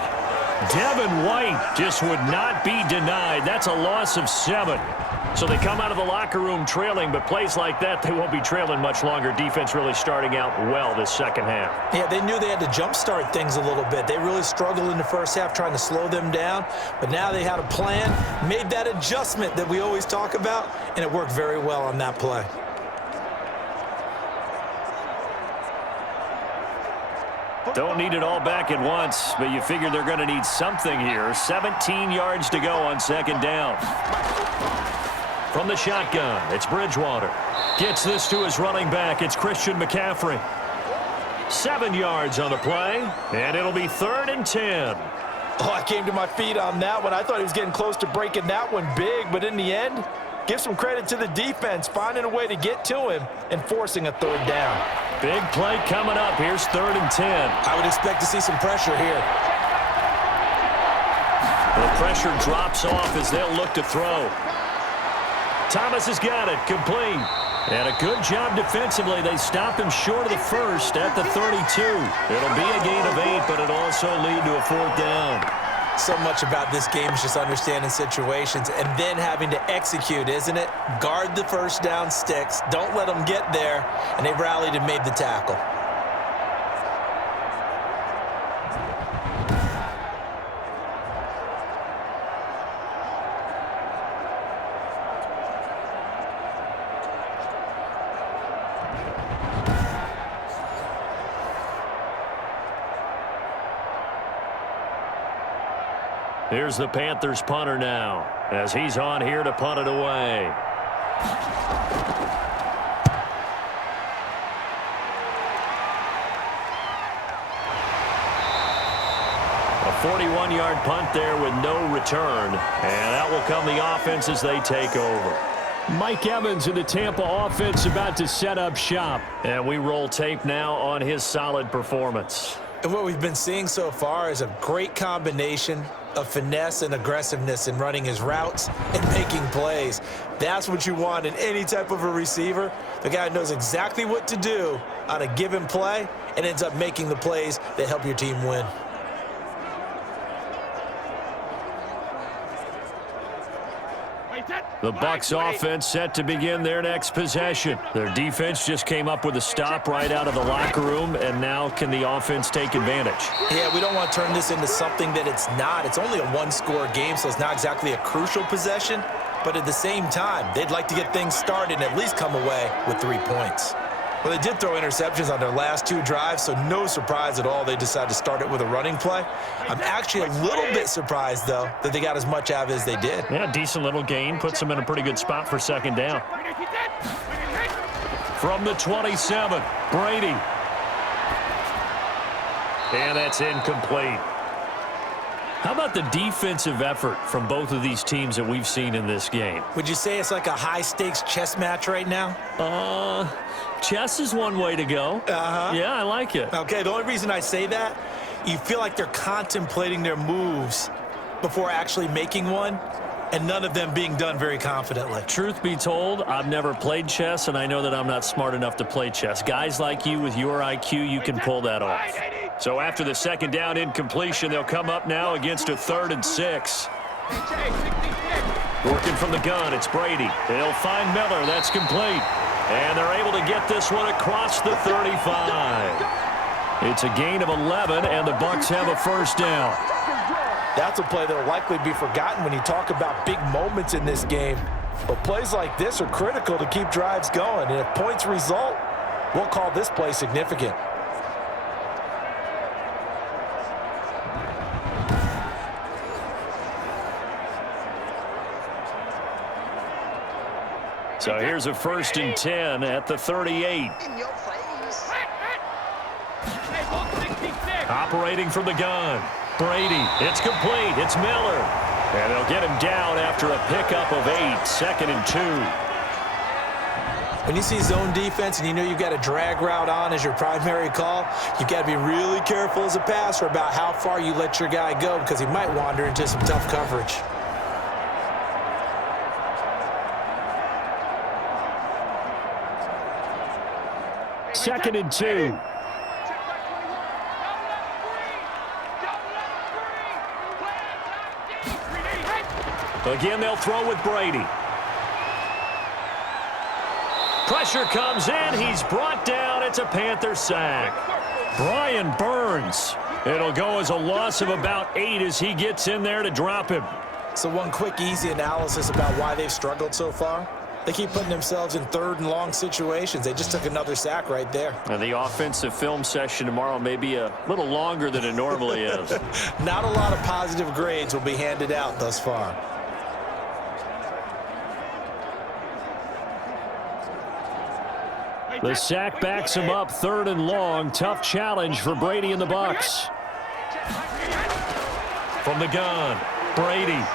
Devin White just would not be denied. That's a loss of 7. So they come out of the locker room trailing, but plays like that, they won't be trailing much longer. Defense really starting out well this second half. Yeah, they knew they had to jumpstart things a little bit. They really struggled in the first half trying to slow them down, but now they had a plan, made that adjustment that we always talk about, and it worked very well on that play. Don't need it all back at once, but you figure they're going to need something here. 17 yards to go on 2nd down. From the shotgun, it's Bridgewater. Gets this to his running back. It's Christian McCaffrey. 7 yards on the play, and it'll be 3rd and 10. Oh, I came to my feet on that one. I thought he was getting close to breaking that one big, but in the end, give some credit to the defense, finding a way to get to him and forcing a 3rd down. Big play coming up. Here's 3rd and 10. I would expect to see some pressure here. The pressure drops off as they'll look to throw. Thomas has got it, complete. And a good job defensively. They stop him short of the first at the 32. It'll be a gain of 8, but it'll also lead to a 4th down. So much about this game is just understanding situations and then having to execute, isn't it? Guard the first down sticks. Don't let them get there. And they rallied and made the tackle. Here's the Panthers punter now, as he's on here to punt it away. A 41-yard punt there with no return, and out will come the offense as they take over. Mike Evans in the Tampa offense about to set up shop. And we roll tape now on his solid performance. And what we've been seeing so far is a great combination of finesse and aggressiveness in running his routes and making plays. That's what you want in any type of a receiver. The guy knows exactly what to do on a given play and ends up making the plays that help your team win. The Bucs offense set to begin their next possession. Their defense just came up with a stop right out of the locker room, and now can the offense take advantage? Yeah, we don't want to turn this into something that it's not. It's only a one-score game, so it's not exactly a crucial possession. But at the same time, they'd like to get things started and at least come away with 3 points. Well, they did throw interceptions on their last 2 drives, so no surprise at all they decided to start it with a running play. I'm actually a little bit surprised, though, that they got as much out of it as they did. Yeah, decent little gain. Puts them in a pretty good spot for 2nd down. From the 27, Brady. And that's incomplete. How about the defensive effort from both of these teams that we've seen in this game? Would you say it's like a high-stakes chess match right now? Chess is one way to go. Yeah, I like it. Okay, the only reason I say that, you feel like they're contemplating their moves before actually making one, and none of them being done very confidently. Truth be told, I've never played chess, and I know that I'm not smart enough to play chess. Guys like you with your IQ, you can pull that off. So after the 2nd down incompletion, they'll come up now against a 3rd and 6. Working from the gun, it's Brady. They'll find Miller. That's complete. And they're able to get this one across the 35. It's a gain of 11, and the Bucs have a 1st down. That's a play that will likely be forgotten when you talk about big moments in this game. But plays like this are critical to keep drives going. And if points result, we'll call this play significant. So here's a 1st and 10 at the 38. Operating from the gun. Brady, it's complete. It's Miller. And they'll get him down after a pickup of 8. 2nd and 2. When you see zone defense and you know you've got a drag route on as your primary call, you've got to be really careful as a passer about how far you let your guy go because he might wander into some tough coverage. Second and 2. Again, they'll throw with Brady. Pressure comes in. He's brought down. It's a Panther sack. Brian Burns. It'll go as a loss of about 8 as he gets in there to drop him. So one quick, easy analysis about why they've struggled so far. They keep putting themselves in third and long situations. They just took another sack right there. And the offensive film session tomorrow may be a little longer than it normally is. Not a lot of positive grades will be handed out thus far. The sack backs him up, third and long. Tough challenge for Brady and the Bucs. From the gun, Brady.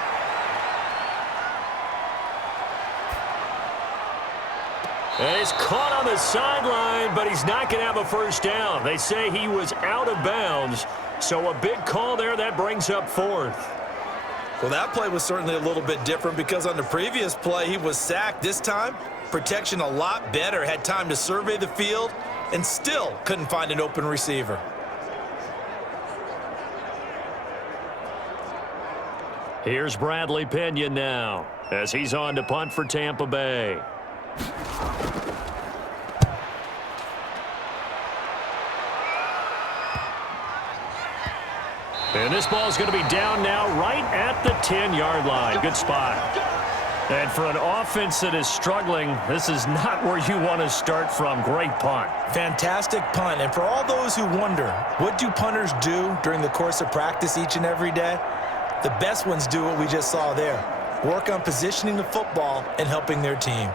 And he's caught on the sideline, but he's not going to have a first down. They say he was out of bounds, so a big call there. That brings up fourth. Well, that play was certainly a little bit different because on the previous play, he was sacked. This time, protection a lot better, had time to survey the field, and still couldn't find an open receiver. Here's Bradley Pinion now as he's on to punt for Tampa Bay. And this ball is going to be down now right at the 10-yard line. Good spot. And for an offense that is struggling, this is not where you want to start from. Great punt. Fantastic punt. And for all those who wonder, what do punters do during the course of practice each and every day? The best ones do what we just saw there. Work on positioning the football and helping their team.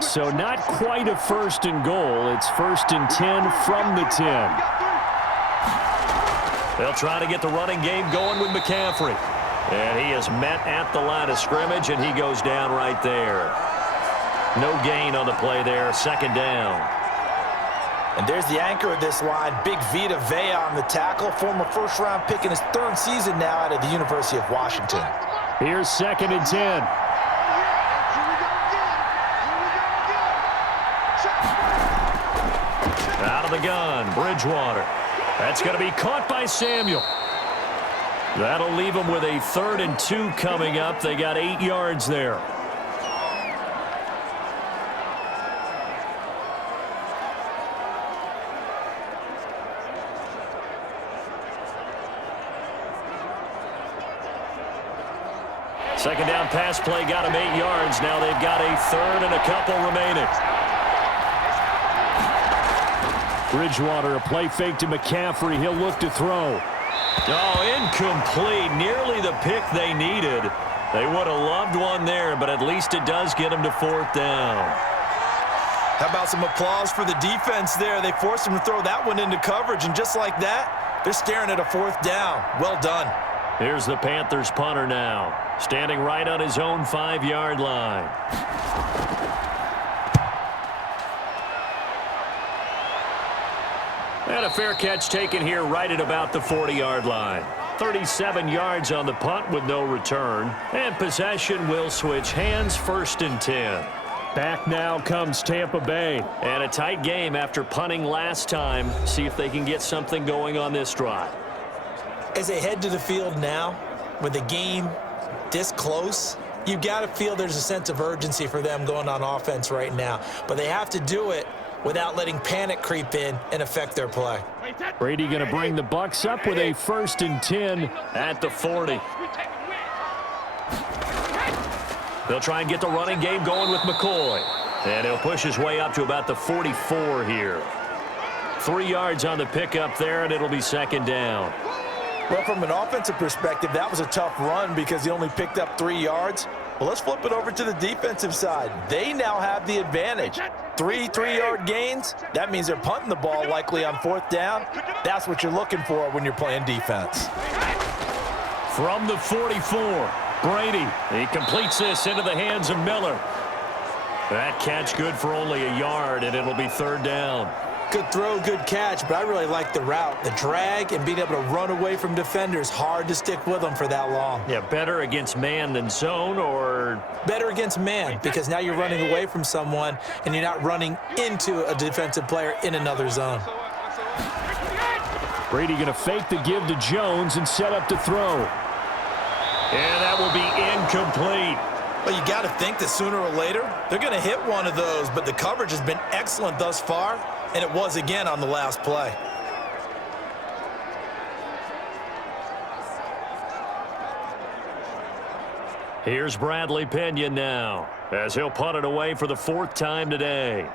So not quite a first and goal. It's first and 10 from the 10. They'll try to get the running game going with McCaffrey. And he is met at the line of scrimmage, and he goes down right there. No gain on the play there. Second down. And there's the anchor of this line, Big Vita Vea on the tackle, former first-round pick in his third season now out of the University of Washington. Here's second and 10. Out of the gun, Bridgewater. That's going to be caught by Samuel. That'll leave them with a 3rd and 2 coming up. They got 8 yards there. Second down pass play got them 8 yards. Now they've got a 3rd and a couple remaining. Bridgewater, a play fake to McCaffrey. He'll look to throw. Oh, incomplete. Nearly the pick they needed. They would have loved one there, but at least it does get them to 4th down. How about some applause for the defense there? They forced him to throw that one into coverage, and just like that, they're staring at a 4th down. Well done. Here's the Panthers punter now, standing right on his own 5-yard line. And a fair catch taken here right at about the 40-yard line. 37 yards on the punt with no return. And possession will switch hands, 1st and 10. Back now comes Tampa Bay. And a tight game after punting last time. See if they can get something going on this drive. As they head to the field now, with the game this close, you've got to feel there's a sense of urgency for them going on offense right now. But they have to do it without letting panic creep in and affect their play. Brady going to bring the Bucs up with a 1st and 10 at the 40. They'll try and get the running game going with McCoy. And he'll push his way up to about the 44 here. 3 yards on the pickup there, and it'll be 2nd down. Well, from an offensive perspective, that was a tough run because he only picked up 3 yards. Well, let's flip it over to the defensive side. They now have the advantage. 3 3-yard gains, that means they're punting the ball likely on 4th down. That's what you're looking for when you're playing defense. From the 44, Brady. He completes this into the hands of Miller. That catch good for only a yard, and it'll be 3rd down. Good throw, good catch, but I really like the route. The drag and being able to run away from defenders, hard to stick with them for that long. Yeah, better against man than zone, or? Better against man, because now you're running away from someone and you're not running into a defensive player in another zone. Brady going to fake the give to Jones and set up to throw. And that will be incomplete. Well, you got to think that sooner or later they're going to hit one of those, but the coverage has been excellent thus far, and it was again on the last play. Here's Bradley Pena now, as he'll punt it away for the 4th time today.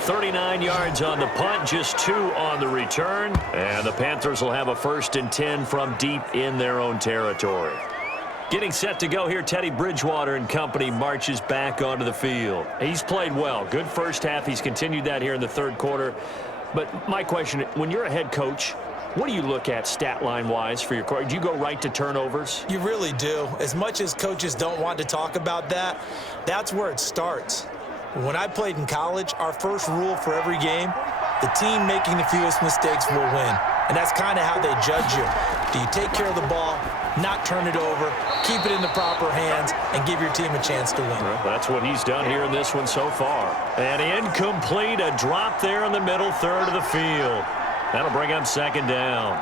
$39 yards on the punt, just 2 on the return. And the Panthers will have a 1st and 10 from deep in their own territory. Getting set to go here, Teddy Bridgewater and company marches back onto the field. He's played well. Good first half. He's continued that here in the 3rd quarter. But my question, when you're a head coach, what do you look at stat line-wise for your quarterback? Do you go right to turnovers? You really do. As much as coaches don't want to talk about that, that's where it starts. When I played in college, our first rule for every game, the team making the fewest mistakes will win. And that's kind of how they judge you. Do you take care of the ball, not turn it over, keep it in the proper hands, and give your team a chance to win? Well, that's what he's done here in this one so far. And incomplete, a drop there in the middle third of the field. That'll bring up 2nd down.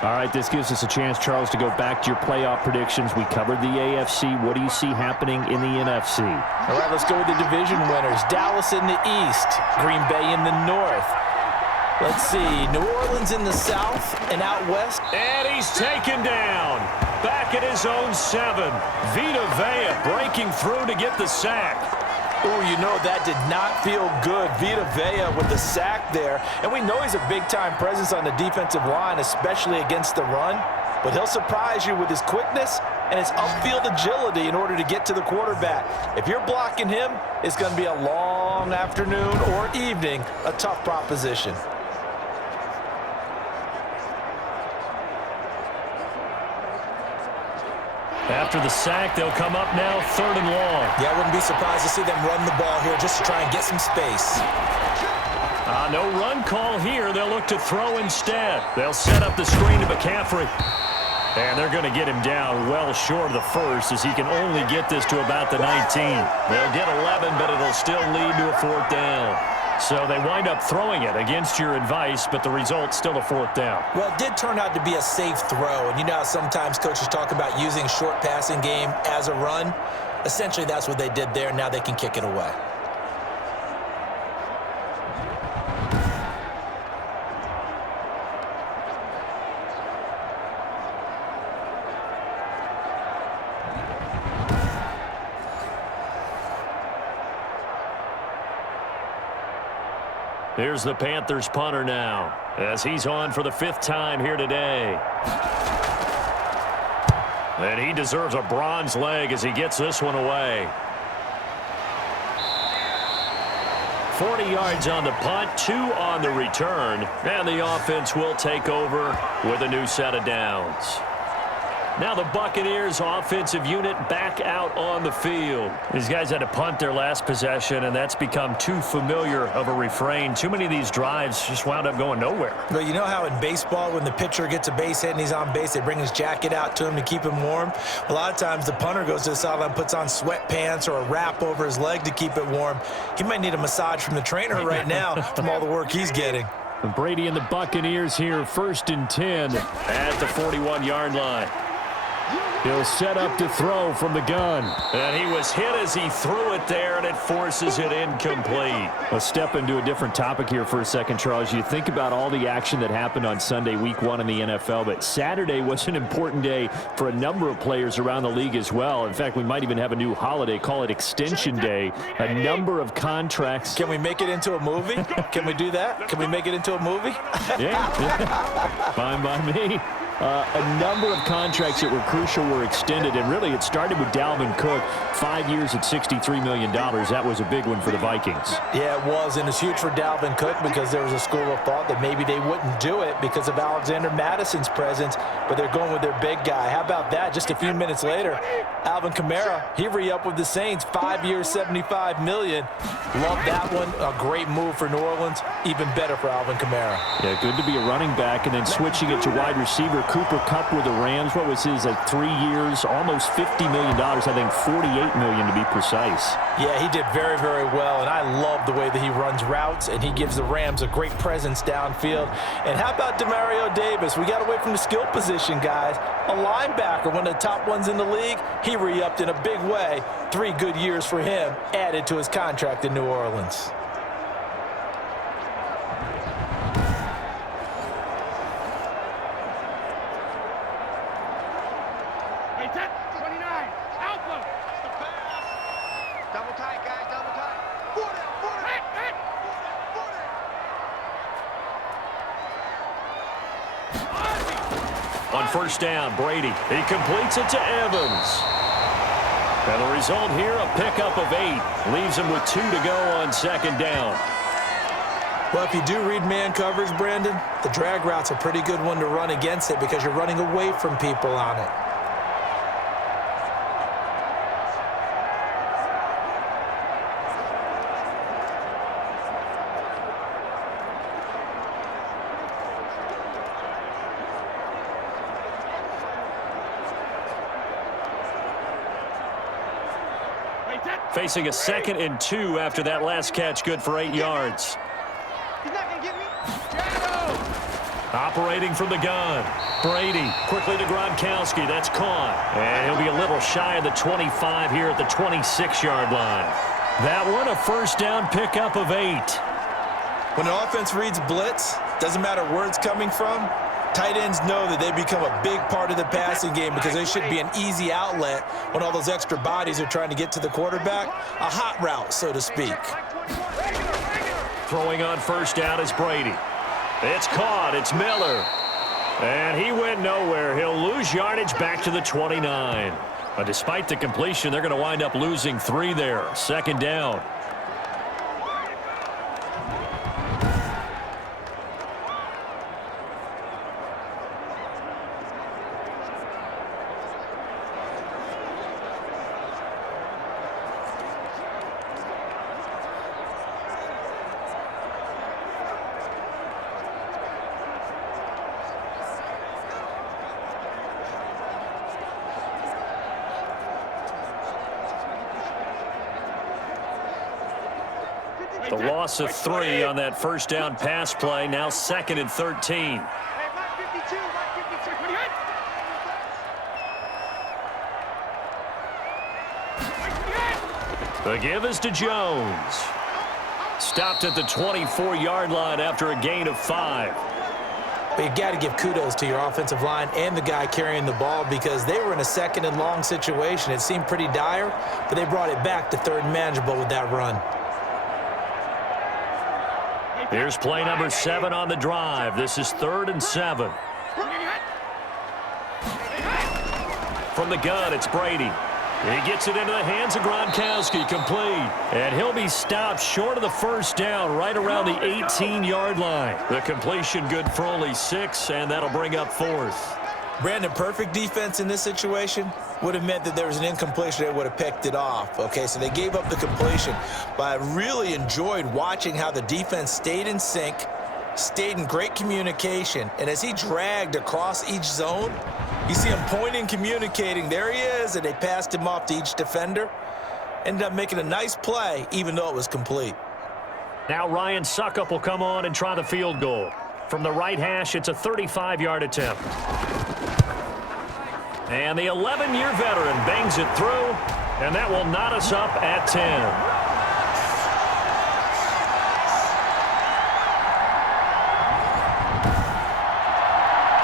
All right, this gives us a chance, Charles, to go back to your playoff predictions. We covered the AFC. What do you see happening in the NFC? All right, let's go with the division winners. Dallas in the East, Green Bay in the North. Let's see, New Orleans in the South and out West. And he's taken down. Back at his own 7. Vita Vea breaking through to get the sack. Oh, you know, that did not feel good. Vita Vea with the sack there. And we know he's a big-time presence on the defensive line, especially against the run. But he'll surprise you with his quickness and his upfield agility in order to get to the quarterback. If you're blocking him, it's going to be a long afternoon or evening, a tough proposition. After the sack, they'll come up now 3rd and long. Yeah, I wouldn't be surprised to see them run the ball here just to try and get some space. No run call here. They'll look to throw instead. They'll set up the screen to McCaffrey. And they're going to get him down well short of the 1st, as he can only get this to about the 19. They'll get 11, but it'll still lead to a 4th down. So they wind up throwing it against your advice, but the result's still a 4th down. Well, it did turn out to be a safe throw. And you know how sometimes coaches talk about using short passing game as a run? Essentially, that's what they did there. Now they can kick it away. Here's the Panthers punter now, as he's on for the 5th time here today. And he deserves a bronze leg as he gets this one away. 40 yards on the punt, 2 on the return, and the offense will take over with a new set of downs. Now the Buccaneers offensive unit back out on the field. These guys had to punt their last possession, and that's become too familiar of a refrain. Too many of these drives just wound up going nowhere. But you know how in baseball, when the pitcher gets a base hit and he's on base, they bring his jacket out to him to keep him warm? A lot of times the punter goes to the sideline, puts on sweatpants or a wrap over his leg to keep it warm. He might need a massage from the trainer right now from all the work he's getting. Brady and the Buccaneers here, 1st and 10 at the 41-yard line. He'll set up to throw from the gun. And he was hit as he threw it there, and it forces it incomplete. Let's step into a different topic here for a second, Charles. You think about all the action that happened on Sunday, week 1 in the NFL, but Saturday was an important day for a number of players around the league as well. In fact, we might even have a new holiday, call it Extension Day. A number of contracts. Can we make it into a movie? Can we do that? Can we make it into a movie? Yeah. Fine by me. A number of contracts that were crucial were extended, and really it started with Dalvin Cook, 5 years at $63 million. That was a big one for the Vikings. Yeah, it was, and it's huge for Dalvin Cook because there was a school of thought that maybe they wouldn't do it because of Alexander Madison's presence, but they're going with their big guy. How about that? Just a few minutes later, Alvin Kamara, he re-upped with the Saints, 5 years, $75 million. Love that one. A great move for New Orleans. Even better for Alvin Kamara. Yeah, good to be a running back, and then switching it to wide receiver. Cooper Kupp with the Rams. What was his, 3 years, almost $50 million, I think $48 million to be precise. Yeah, he did very, very well, and I love the way that he runs routes, and he gives the Rams a great presence downfield. And how about Demario Davis? We got away from the skill position, guys. A linebacker, one of the top ones in the league. He re-upped in a big way. 3 good years for him, added to his contract in New Orleans. On first down, Brady. He completes it to Evans. And the result here, a pickup of 8. Leaves him with 2 to go on second down. Well, if you do read man coverage, Brandon, the drag route's a pretty good one to run against it because you're running away from people on it. Facing a 2nd and 2 after that last catch, good for 8 yards. He's not going to get me. Operating from the gun. Brady quickly to Gronkowski. That's caught. And he'll be a little shy of the 25 here at the 26-yard line. That one, a first down pickup of 8. When the offense reads blitz, doesn't matter where it's coming from, tight ends know that they become a big part of the passing game because they should be an easy outlet when all those extra bodies are trying to get to the quarterback. A hot route, so to speak. Throwing on first down is Brady. It's caught. It's Miller. And he went nowhere. He'll lose yardage back to the 29. But despite the completion, they're going to wind up losing 3 there. Second down. The loss of 3 on that first down pass play. Now 2nd and 13. The give is to Jones. Stopped at the 24-yard line after a gain of 5. But you got to give kudos to your offensive line and the guy carrying the ball because they were in a 2nd and long situation. It seemed pretty dire, but they brought it back to 3rd and manageable with that run. Here's play number 7 on the drive. This is 3rd and 7. From the gun, it's Brady. He gets it into the hands of Gronkowski, complete. And he'll be stopped short of the first down right around the 18-yard line. The completion good for only 6, and that'll bring up 4th. Brandon, perfect defense in this situation would have meant that there was an incompletion. They would have picked it off. Okay, so they gave up the completion. But I really enjoyed watching how the defense stayed in sync, stayed in great communication. And as he dragged across each zone, you see him pointing, communicating. There he is, and they passed him off to each defender. Ended up making a nice play, even though it was complete. Now Ryan Suckup will come on and try the field goal. From the right hash, it's a 35-yard attempt. And the 11-year veteran bangs it through, and that will knot us up at 10.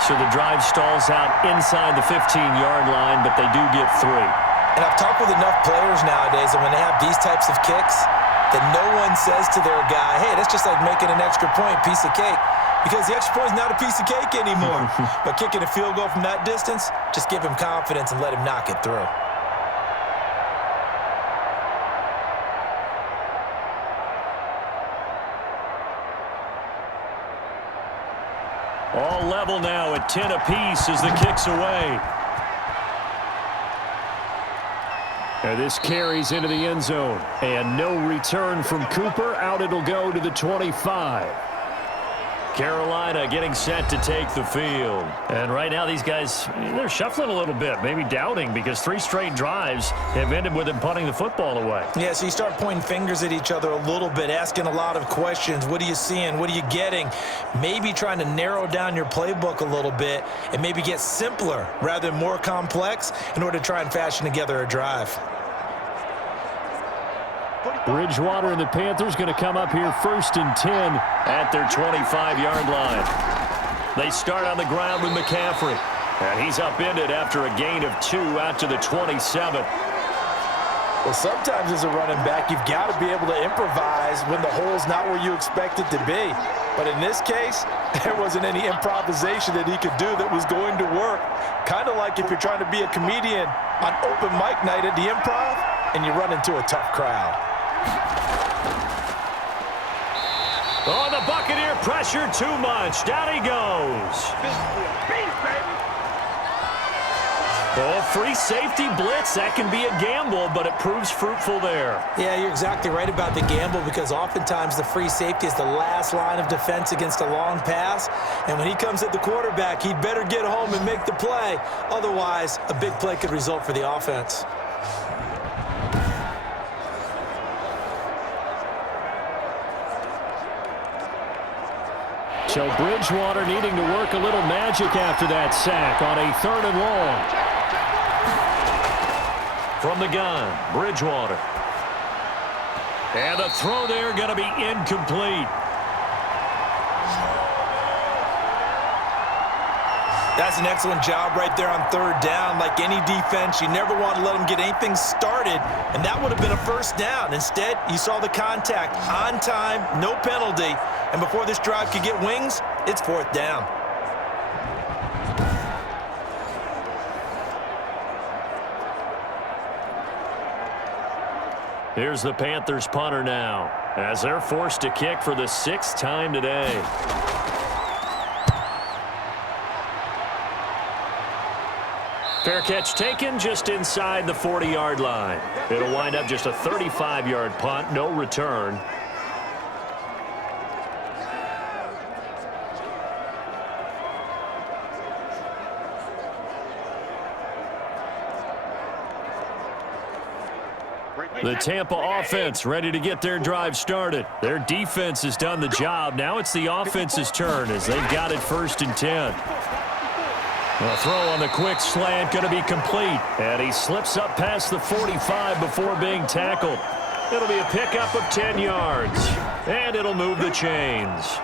So the drive stalls out inside the 15-yard line, but they do get 3. And I've talked with enough players nowadays that when they have these types of kicks, that no one says to their guy, hey, that's just like making an extra point, piece of cake. Because the extra point is not a piece of cake anymore. But kicking a field goal from that distance, just give him confidence and let him knock it through. All level now at 10 apiece as the kick's away. And this carries into the end zone. And no return from Cooper. Out it'll go to the 25. Carolina getting set to take the field. And right now these guys, they're shuffling a little bit, maybe doubting, because 3 straight drives have ended with them punting the football away. Yeah, so you start pointing fingers at each other a little bit, asking a lot of questions. What are you seeing? What are you getting? Maybe trying to narrow down your playbook a little bit and maybe get simpler rather than more complex in order to try and fashion together a drive. Bridgewater and the Panthers going to come up here 1st and 10 at their 25-yard line. They start on the ground with McCaffrey. And he's upended after a gain of 2 out to the 27. Well, sometimes as a running back, you've got to be able to improvise when the hole's not where you expect it to be. But in this case, there wasn't any improvisation that he could do that was going to work. Kind of like if you're trying to be a comedian on open mic night at the Improv and you run into a tough crowd. Oh, the Buccaneer pressure too much. Down he goes. Oh, free safety blitz. That can be a gamble, but it proves fruitful there. Yeah, you're exactly right about the gamble, because oftentimes the free safety is the last line of defense against a long pass. And when he comes at the quarterback, he'd better get home and make the play. Otherwise, a big play could result for the offense. So Bridgewater needing to work a little magic after that sack on a 3rd and long. From the gun, Bridgewater. And the throw there going to be incomplete. That's an excellent job right there on 3rd down. Like any defense, you never want to let them get anything started, and that would have been a 1st down. Instead, you saw the contact on time, no penalty, and before this drive could get wings, it's 4th down. Here's the Panthers punter now, as they're forced to kick for the 6th time today. Fair catch taken just inside the 40-yard line. It'll wind up just a 35-yard punt, no return. The Tampa offense ready to get their drive started. Their defense has done the job. Now it's the offense's turn as they've got it 1st and 10. A throw on the quick slant going to be complete. And he slips up past the 45 before being tackled. It'll be a pickup of 10 yards. And it'll move the chains.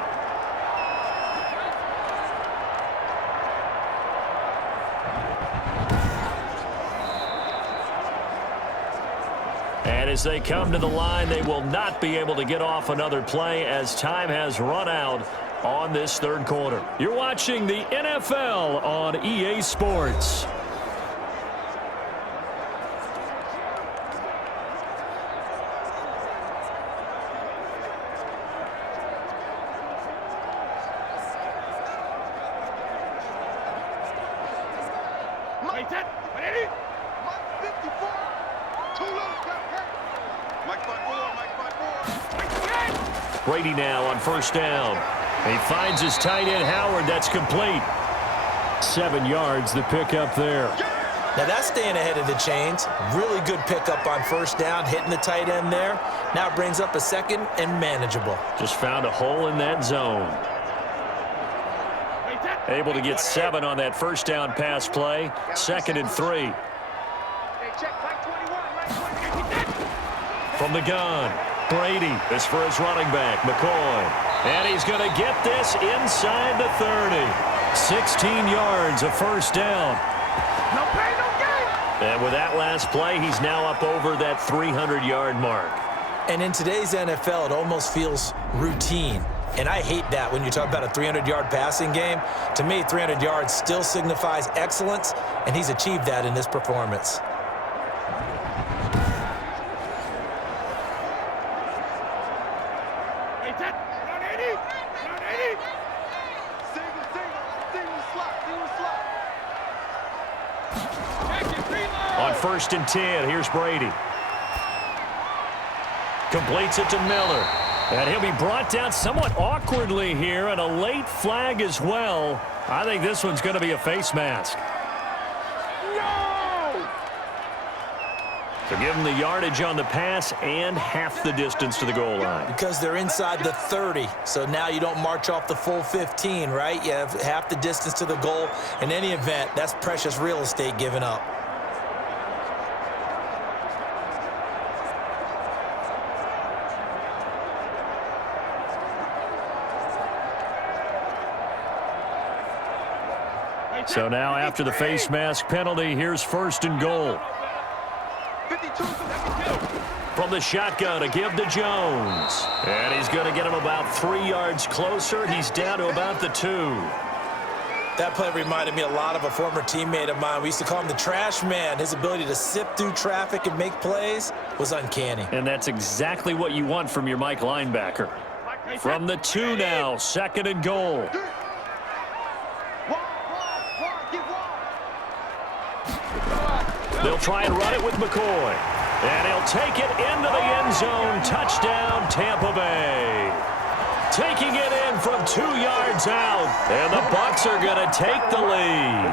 And as they come to the line, they will not be able to get off another play as time has run out on this 3rd quarter. You're watching the NFL on EA Sports. Brady now on 1st down. He finds his tight end, Howard. That's complete. 7 yards, the pickup there. Now that's staying ahead of the chains. Really good pickup on 1st down, hitting the tight end there. Now it brings up a 2nd and manageable. Just found a hole in that zone. Able to get 7 on that first down pass play. 2nd and 3. Hey, check, like 21, From the gun, Brady is for his running back, McCoy. And he's going to get this inside the 30. 16 yards, a first down. no pain, no gain. And with that last play, he's now up over that 300-yard mark. And in today's NFL, it almost feels routine. And I hate that when you talk about a 300-yard passing game. To me, 300 yards still signifies excellence, and he's achieved that in this performance. Hey, Ted, run 80, run 80. Single slot. Check it, reload. On 1st and 10, here's Brady. Completes it to Miller. And he'll be brought down somewhat awkwardly here, and a late flag as well. I think this one's going to be a face mask. No! So give him the yardage on the pass and half the distance to the goal line. Because they're inside the 30, so now you don't march off the full 15, right? You have half the distance to the goal. In any event, that's precious real estate given up. So now after the face mask penalty, here's 1st and goal. 52. From the shotgun to give to Jones. And he's going to get him about 3 yards closer. He's down to about the 2. That play reminded me a lot of a former teammate of mine. We used to call him the trash man. His ability to sift through traffic and make plays was uncanny. And that's exactly what you want from your Mike linebacker. From the 2 now, 2nd and goal. They'll try and run it with McCoy. And he'll take it into the end zone. Touchdown, Tampa Bay. Taking it in from 2 yards out. And the Bucs are going to take the lead.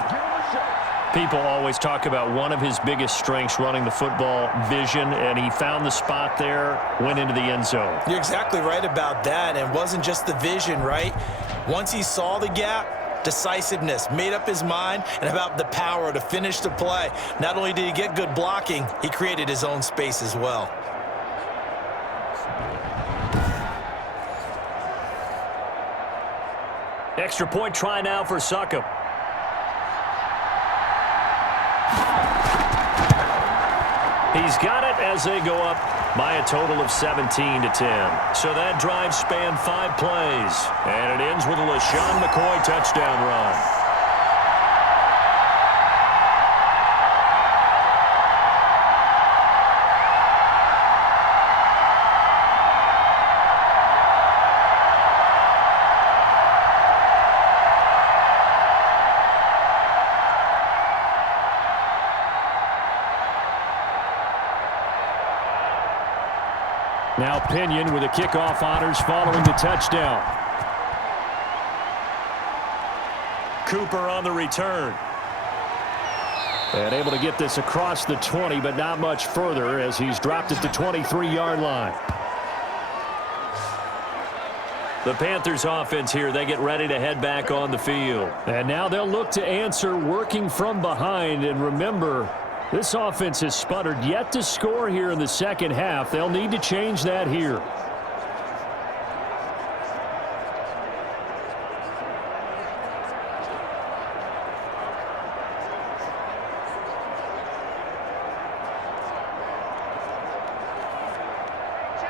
People always talk about one of his biggest strengths running the football, vision, and he found the spot there, went into the end zone. You're exactly right about that. And it wasn't just the vision, right? Once he saw the gap, decisiveness, made up his mind, and about the power to finish the play. Not only did he get good blocking, he created his own space as well. Extra point try now for Succop. He's got it as they go up by a total of 17-10. So that drive spanned 5 plays. And it ends with a LaShawn McCoy touchdown run. Now Pinion with the kickoff honors following the touchdown. Cooper on the return. And able to get this across the 20, but not much further as he's dropped at the 23-yard line. The Panthers offense here, they get ready to head back on the field. And now they'll look to answer working from behind. And remember, this offense has sputtered yet to score here in the second half. They'll need to change that here.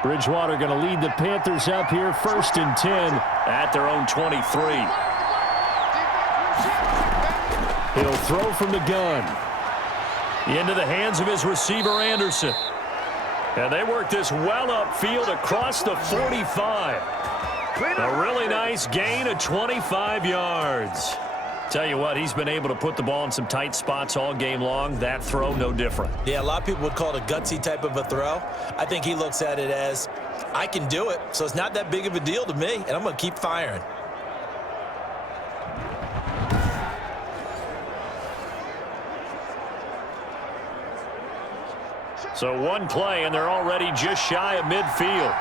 Bridgewater going to lead the Panthers up here, 1st and 10 at their own 23. He'll throw from the gun. Into the hands of his receiver, Anderson. And they work this well upfield across the 45. A really nice gain of 25 yards. Tell you what, he's been able to put the ball in some tight spots all game long. That throw, no different. Yeah, a lot of people would call it a gutsy type of a throw. I think he looks at it as, I can do it, so it's not that big of a deal to me, and I'm going to keep firing. So one play, and they're already just shy of midfield.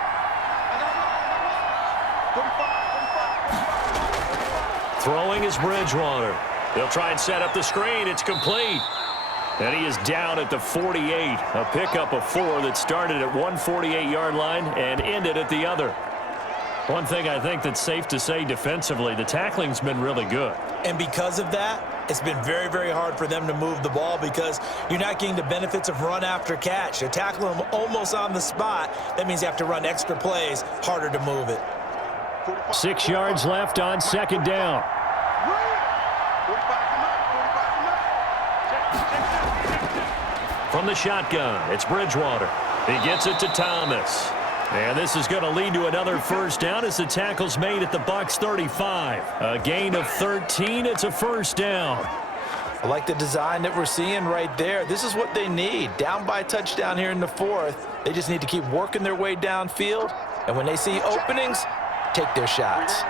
Throwing is Bridgewater. They'll try and set up the screen. It's complete. And he is down at the 48. A pickup of 4 that started at 148-yard line and ended at the other. One thing I think that's safe to say defensively, the tackling's been really good. And because of that, it's been very, very hard for them to move the ball because you're not getting the benefits of run after catch. They're tackling them almost on the spot. That means you have to run extra plays, harder to move it. 6 yards left on second down. From the shotgun, it's Bridgewater. He gets it to Thomas. And this is going to lead to another first down as the tackle's made at the Bucs 35. A gain of 13. It's a first down. I like the design that we're seeing right there. This is what they need. Down by a touchdown here in the 4th. They just need to keep working their way downfield. And when they see openings, take their shots.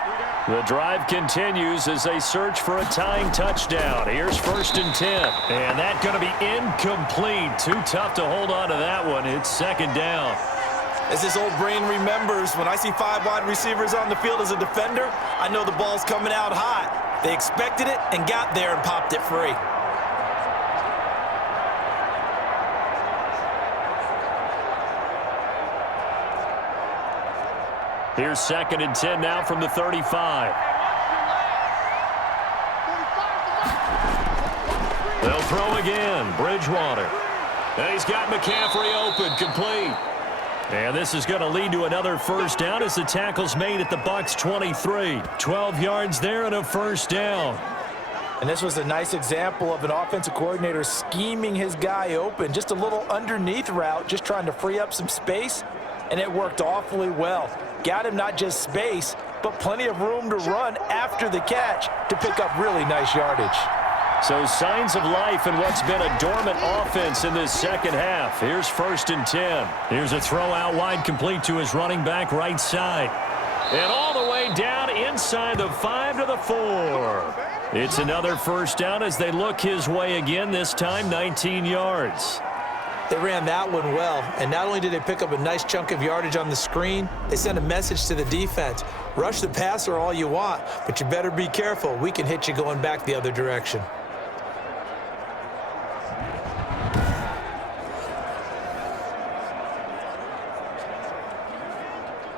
The drive continues as they search for a tying touchdown. Here's 1st and 10. And that's going to be incomplete. Too tough to hold on to that one. It's second down. As this old brain remembers, when I see 5 wide receivers on the field as a defender, I know the ball's coming out hot. They expected it and got there and popped it free. Here's 2nd and 10 now from the 35. They'll throw again. Bridgewater. And he's got McCaffrey open, complete. And this is going to lead to another first down as the tackle's made at the Bucs 23. 12 yards there and a first down. And this was a nice example of an offensive coordinator scheming his guy open. Just a little underneath route, just trying to free up some space, and it worked awfully well. Got him not just space, but plenty of room to run after the catch to pick up really nice yardage. So signs of life in what's been a dormant offense in this second half. Here's 1st and 10. Here's a throw out wide complete to his running back right side. And all the way down inside the 5 to the 4. It's another first down as they look his way again, this time 19 yards. They ran that one well, and not only did they pick up a nice chunk of yardage on the screen, they sent a message to the defense. Rush the passer all you want, but you better be careful. We can hit you going back the other direction.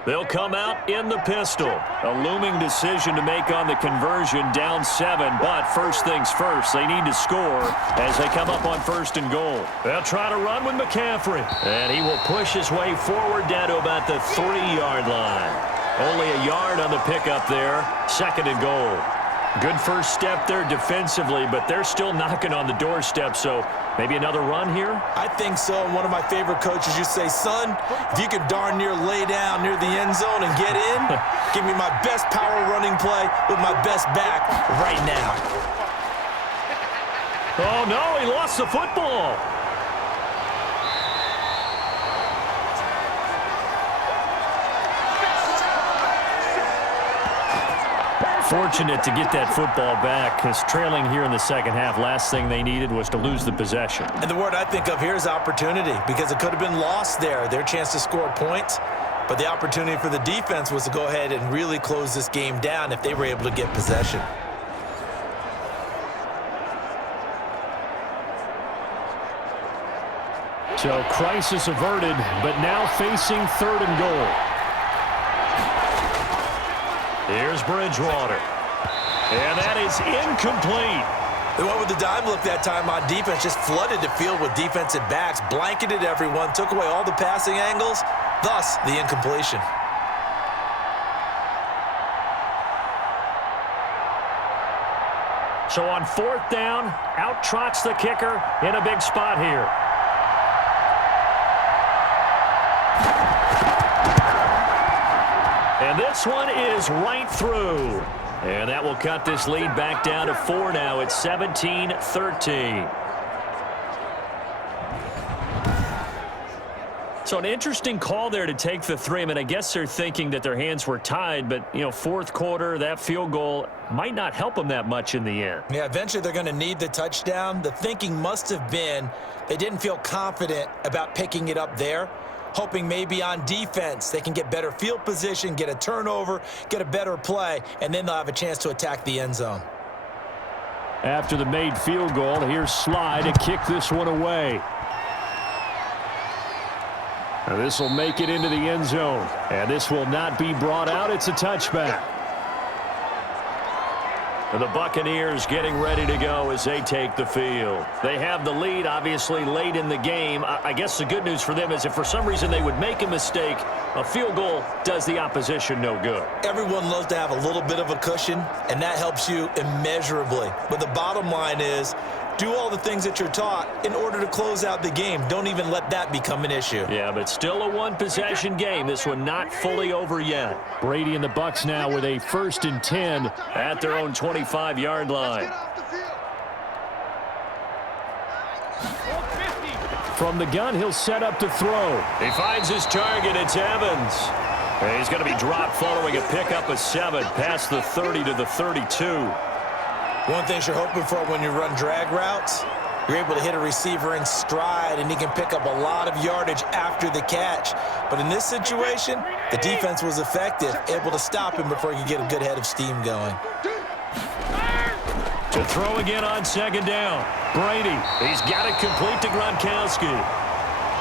They'll come out in the pistol. A looming decision to make on the conversion, down 7. But first things first, they need to score as they come up on 1st and goal. They'll try to run with McCaffrey. And he will push his way forward down to about the 3-yard line. Only a yard on the pickup there. 2nd and goal. Good first step there defensively, but they're still knocking on the doorstep, so maybe another run here? I think so. And one of my favorite coaches used to say, son, if you could darn near lay down near the end zone and get in, give me my best power running play with my best back right now. Oh, no, he lost the football. Fortunate to get that football back, because trailing here in the second half, last thing they needed was to lose the possession. And the word I think of here is opportunity, because it could have been lost there, their chance to score points. But the opportunity for the defense was to go ahead and really close this game down if they were able to get possession. So crisis averted, but now facing 3rd and goal. Here's Bridgewater. And that is incomplete. They went with the dime look that time on defense, just flooded the field with defensive backs, blanketed everyone, took away all the passing angles, thus the incompletion. So on 4th down, out trots the kicker in a big spot here. And this one is right through. And that will cut this lead back down to 4 now. It's 17-13. So an interesting call there to take the 3. I mean, I guess they're thinking that their hands were tied, but, you know, 4th quarter, that field goal might not help them that much in the end. Yeah, eventually they're going to need the touchdown. The thinking must have been they didn't feel confident about picking it up there. hoping maybe on defense they can get better field position, get a turnover, get a better play, and then they'll have a chance to attack the end zone. After the made field goal, here's Sly to kick this one away. This will make it into the end zone, and this will not be brought out. It's a touchback. And the Buccaneers getting ready to go as they take the field. They have the lead, obviously, late in the game. I guess the good news for them is if for some reason they would make a mistake, a field goal does the opposition no good. Everyone loves to have a little bit of a cushion, and that helps you immeasurably. But the bottom line is, do all the things that you're taught in order to close out the game. Don't even let that become an issue. Yeah, but still a one-possession game. This one not fully over yet. Brady and the Bucs now with a 1st and 10 at their own 25-yard line. From the gun, he'll set up to throw. He finds his target. It's Evans. And he's going to be dropped following a pickup of 7 past the 30 to the 32. One thing you're hoping for when you run drag routes, you're able to hit a receiver in stride, and he can pick up a lot of yardage after the catch. But in this situation, the defense was effective, able to stop him before he could get a good head of steam going. To throw again on 2nd down. Brady, he's got it complete to Gronkowski.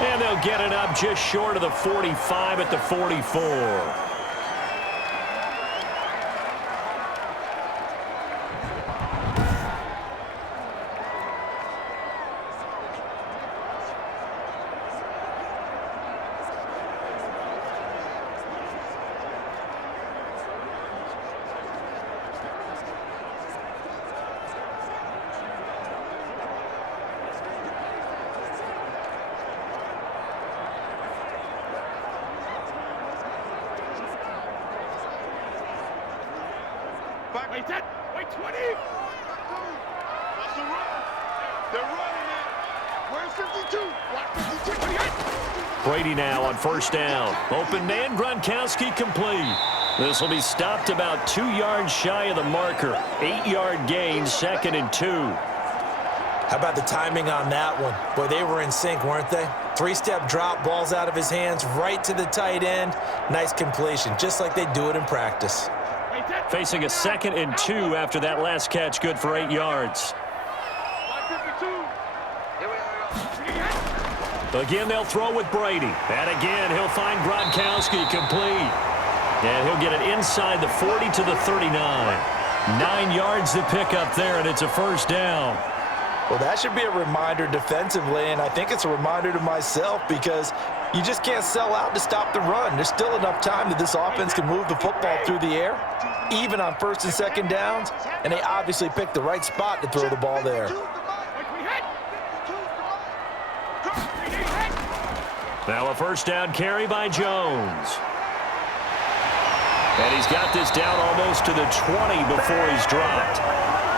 And they'll get it up just short of the 45 at the 44. Wait, 10. Wait, 20. That's the run. They're running it. Where's 52? What, 52? Brady now on 1st down. Open man, Gronkowski complete. This will be stopped about 2 yards shy of the marker. 8-yard gain, 2nd and 2. How about the timing on that one? Boy, they were in sync, weren't they? 3-step drop, balls out of his hands, right to the tight end. Nice completion, just like they do it in practice. Facing a 2nd and 2 after that last catch, good for 8 yards. Again, they'll throw with Brady. And again, he'll find Gronkowski complete. And he'll get it inside the 40 to the 39. 9 yards to pick up there, and it's a 1st down. Well, that should be a reminder defensively, and I think it's a reminder to myself because you just can't sell out to stop the run. There's still enough time that this offense can move the football through the air, even on 1st and 2nd downs, and they obviously picked the right spot to throw the ball there. Now a 1st down carry by Jones. And he's got this down almost to the 20 before he's dropped.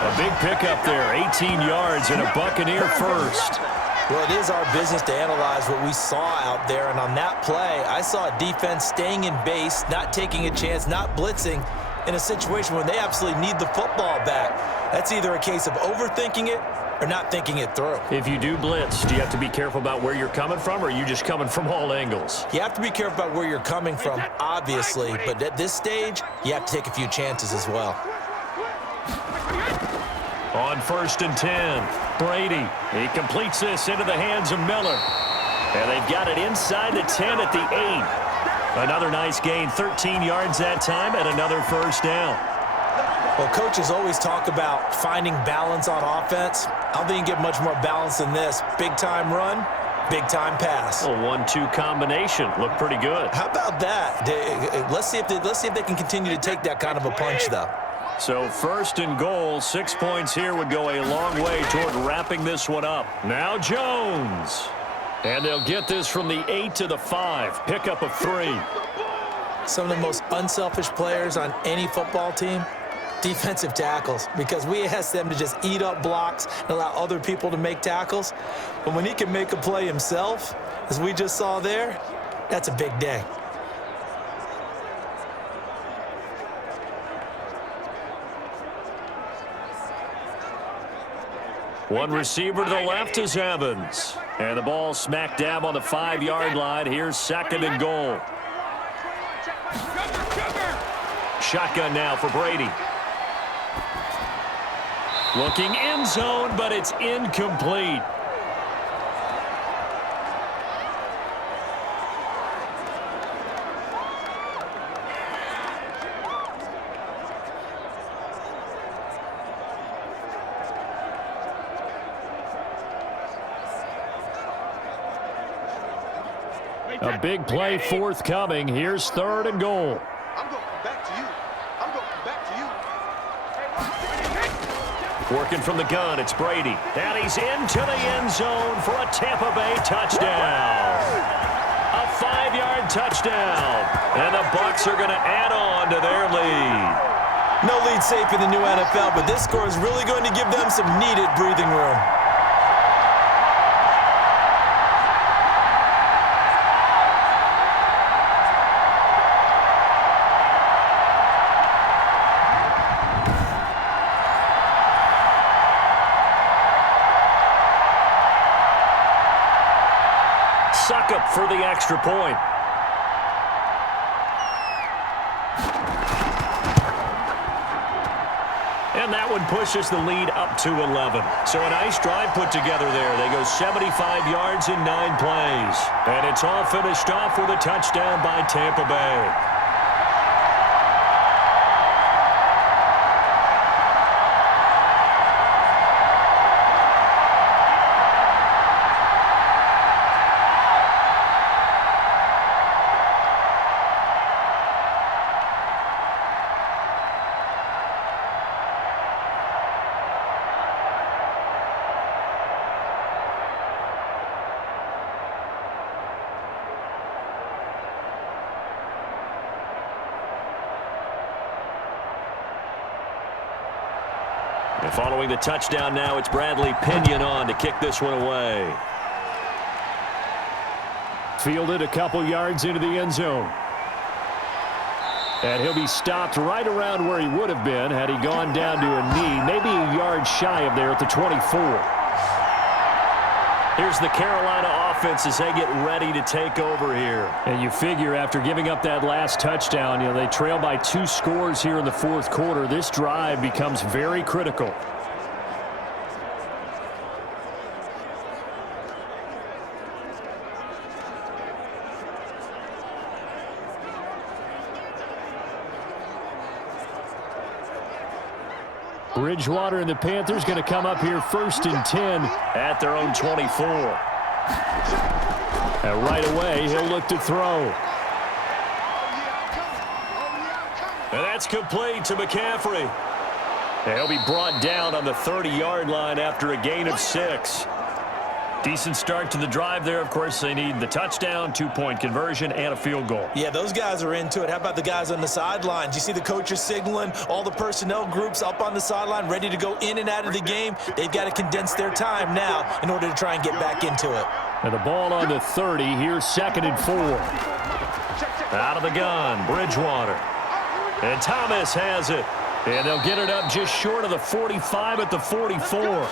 A big pickup there, 18 yards and a Buccaneer 1st. Well, it is our business to analyze what we saw out there, and on that play, I saw a defense staying in base, not taking a chance, not blitzing in a situation where they absolutely need the football back. That's either a case of overthinking it or not thinking it through. If you do blitz, do you have to be careful about where you're coming from, or are you just coming from all angles? You have to be careful about where you're coming from, obviously, but at this stage, you have to take a few chances as well. On 1st and 10, Brady. He completes this into the hands of Miller. And they've got it inside the 10 at the 8. Another nice gain, 13 yards that time, and another 1st down. Well, coaches always talk about finding balance on offense. I don't think you can get much more balance than this. Big-time run, big-time pass. A 1-2 combination. Looked pretty good. How about that? Let's see if they can continue to take that kind of a punch, though. So 1st and goal, 6 points here would go a long way toward wrapping this one up. Now Jones. And they'll get this from the 8 to the 5. Pickup of 3. Some of the most unselfish players on any football team, defensive tackles, because we ask them to just eat up blocks and allow other people to make tackles. But when he can make a play himself, as we just saw there, that's a big day. One receiver to the left is Evans. And the ball smack dab on the 5-yard line. Here's 2nd and goal. Shotgun now for Brady. Looking end zone, but it's incomplete. A big play forthcoming. Here's 3rd and goal. I'm going back to you. I'm going back to you. Working from the gun, it's Brady. And he's into the end zone for a Tampa Bay touchdown. A 5-yard touchdown. And the Bucs are going to add on to their lead. No lead safe in the new NFL, but this score is really going to give them some needed breathing room. Suckup for the extra point. And that one pushes the lead up to 11. So a nice drive put together there. They go 75 yards in 9 plays. And it's all finished off with a touchdown by Tampa Bay. And following the touchdown now, it's Bradley Pinion on to kick this one away. Fielded a couple yards into the end zone. And he'll be stopped right around where he would have been had he gone down to a knee, maybe a yard shy of there at the 24. Here's the Carolina offense as they get ready to take over here. And you figure after giving up that last touchdown, they trail by 2 scores here in the 4th quarter. This drive becomes very critical. Bridgewater and the Panthers going to come up here 1st and 10 at their own 24. And right away, he'll look to throw. And that's complete to McCaffrey. And he'll be brought down on the 30-yard line after a gain of 6. Decent start to the drive there. Of course, they need the touchdown, 2-point conversion, and a field goal. Yeah, those guys are into it. How about the guys on the sidelines? You see the coaches signaling, all the personnel groups up on the sideline ready to go in and out of the game. They've got to condense their time now in order to try and get back into it. And the ball on the 30. Here's 2nd and 4. Out of the gun, Bridgewater. And Thomas has it. And they'll get it up just short of the 45 at the 44.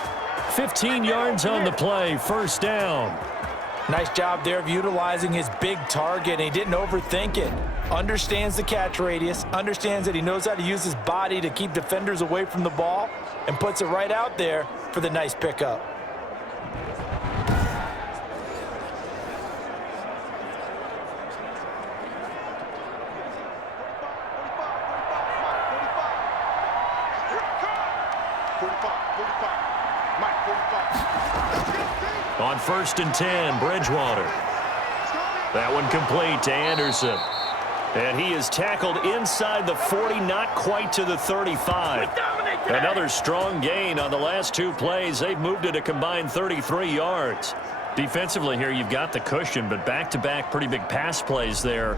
15 yards on the play, 1st down. Nice job there of utilizing his big target. He didn't overthink it. Understands the catch radius, understands that he knows how to use his body to keep defenders away from the ball, and puts it right out there for the nice pickup. On 1st and 10, Bridgewater. That one complete to Anderson. And he is tackled inside the 40, not quite to the 35. Another strong gain on the last 2 plays. They've moved it a combined 33 yards. Defensively here, you've got the cushion, but back-to-back pretty big pass plays there.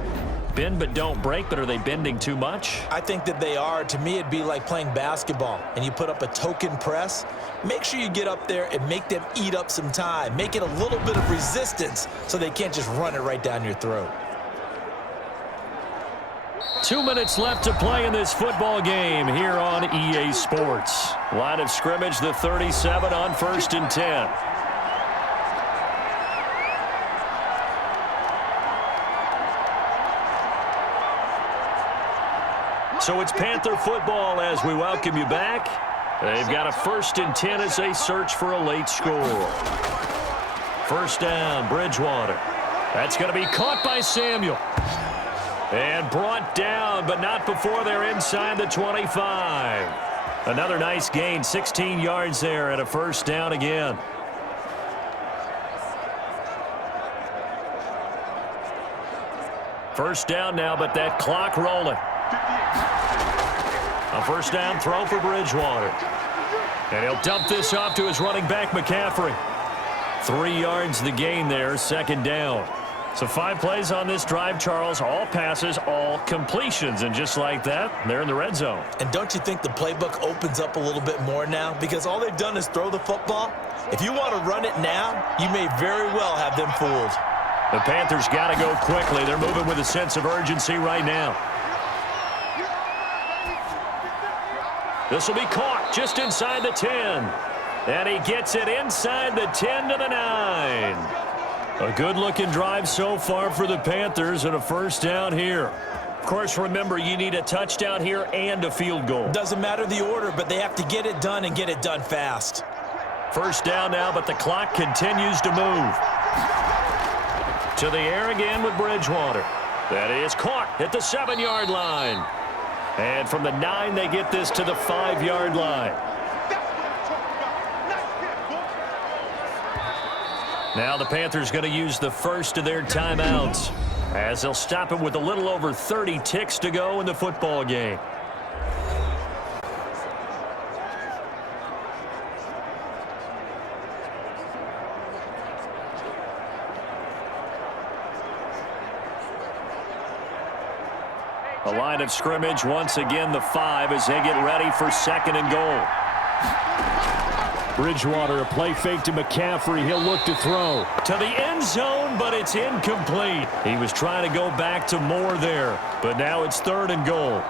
Bend but don't break, but are they bending too much? I think that they are. To me, it'd be like playing basketball, and you put up a token press. Make sure you get up there and make them eat up some time. Make it a little bit of resistance so they can't just run it right down your throat. 2 minutes left to play in this football game here on EA Sports. Line of scrimmage, the 37 on 1st and 10. So it's Panther football as we welcome you back. They've got a 1st and 10 as they search for a late score. First down, Bridgewater. That's going to be caught by Samuel. And brought down, but not before they're inside the 25. Another nice gain, 16 yards there and a first down again. First down now, but that clock rolling. A first down throw for Bridgewater. And he'll dump this off to his running back, McCaffrey. 3 yards the gain there, second down. So 5 plays on this drive, Charles. All passes, all completions. And just like that, they're in the red zone. And don't you think the playbook opens up a little bit more now? Because all they've done is throw the football. If you want to run it now, you may very well have them fooled. The Panthers got to go quickly. They're moving with a sense of urgency right now. This will be caught just inside the 10. And he gets it inside the 10 to the 9. A good-looking drive so far for the Panthers and a first down here. Of course, remember, you need a touchdown here and a field goal. Doesn't matter the order, but they have to get it done and get it done fast. First down now, but the clock continues to move. To the air again with Bridgewater. That is caught at the 7-yard line. And from the 9, they get this to the 5-yard line. Now the Panthers going to use the first of their timeouts as they'll stop it with a little over 30 ticks to go in the football game. A line of scrimmage once again the 5 as they get ready for 2nd and goal. Bridgewater, a play fake to McCaffrey. He'll look to throw. To the end zone, but it's incomplete. He was trying to go back to Moore there, but now it's 3rd and goal.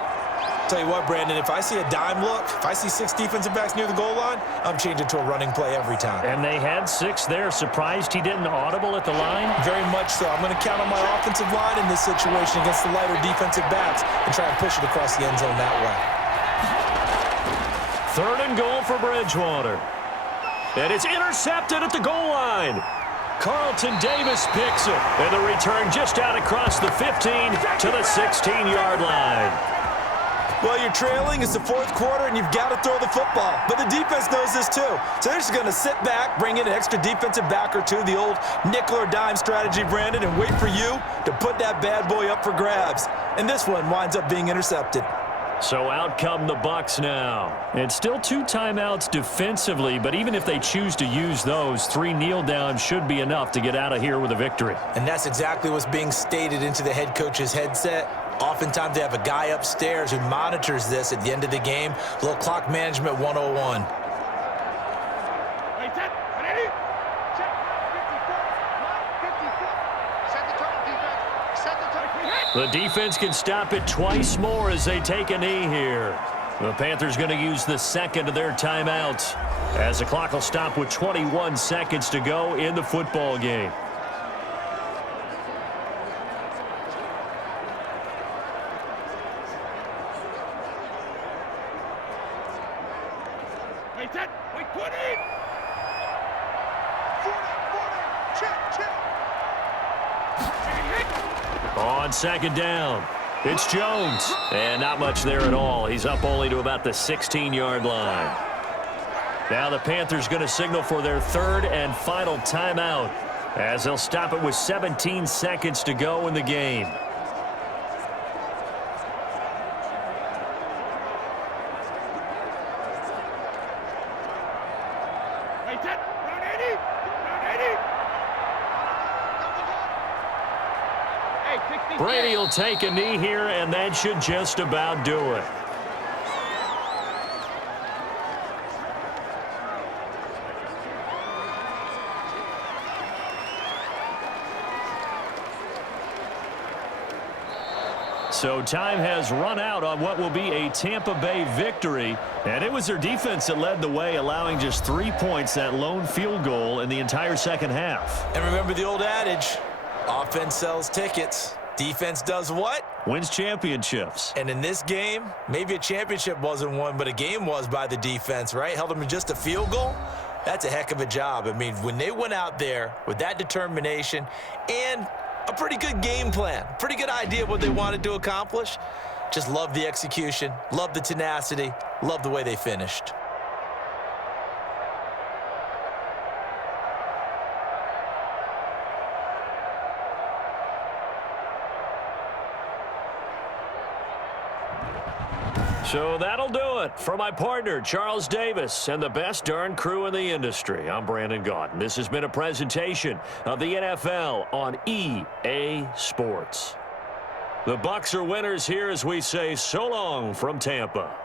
Tell you what, Brandon, if I see a dime look, if I see 6 defensive backs near the goal line, I'm changing to a running play every time. And they had 6 there. Surprised he didn't audible at the line? Very much so. I'm going to count on my offensive line in this situation against the lighter defensive backs and try and push it across the end zone that way. 3rd and goal for Bridgewater. And it's intercepted at the goal line. Carlton Davis picks it. And the return just out across the 15 to the 16-yard line. Well, you're trailing. It's the 4th quarter, and you've got to throw the football. But the defense knows this, too. So they're just going to sit back, bring in an extra defensive back or two, the old nickel or dime strategy, Brandon, and wait for you to put that bad boy up for grabs. And this one winds up being intercepted. So out come the Bucs now. It's still 2 timeouts defensively, but even if they choose to use those, 3 kneel downs should be enough to get out of here with a victory. And that's exactly what's being stated into the head coach's headset. Oftentimes they have a guy upstairs who monitors this at the end of the game. A little clock management 101. The defense can stop it twice more as they take a knee here. The Panthers going to use the 2nd of their timeouts as the clock will stop with 21 seconds to go in the football game. On 2nd down, it's Jones. And not much there at all. He's up only to about the 16-yard line. Now the Panthers going to signal for their 3rd and final timeout as they'll stop it with 17 seconds to go in the game. Brady will take a knee here, and that should just about do it. So time has run out on what will be a Tampa Bay victory. And it was their defense that led the way, allowing just 3 points, that lone field goal in the entire second half. And remember the old adage, offense sells tickets. Defense does what? Wins championships. And in this game, maybe a championship wasn't won, but a game was by the defense, right? Held them to just a field goal. That's a heck of a job. I mean, when they went out there with that determination and a pretty good game plan, pretty good idea of what they wanted to accomplish, just love the execution, love the tenacity, love the way they finished. So that'll do it. For my partner, Charles Davis, and the best darn crew in the industry, I'm Brandon Gaudin. This has been a presentation of the NFL on EA Sports. The Bucs are winners here as we say so long from Tampa.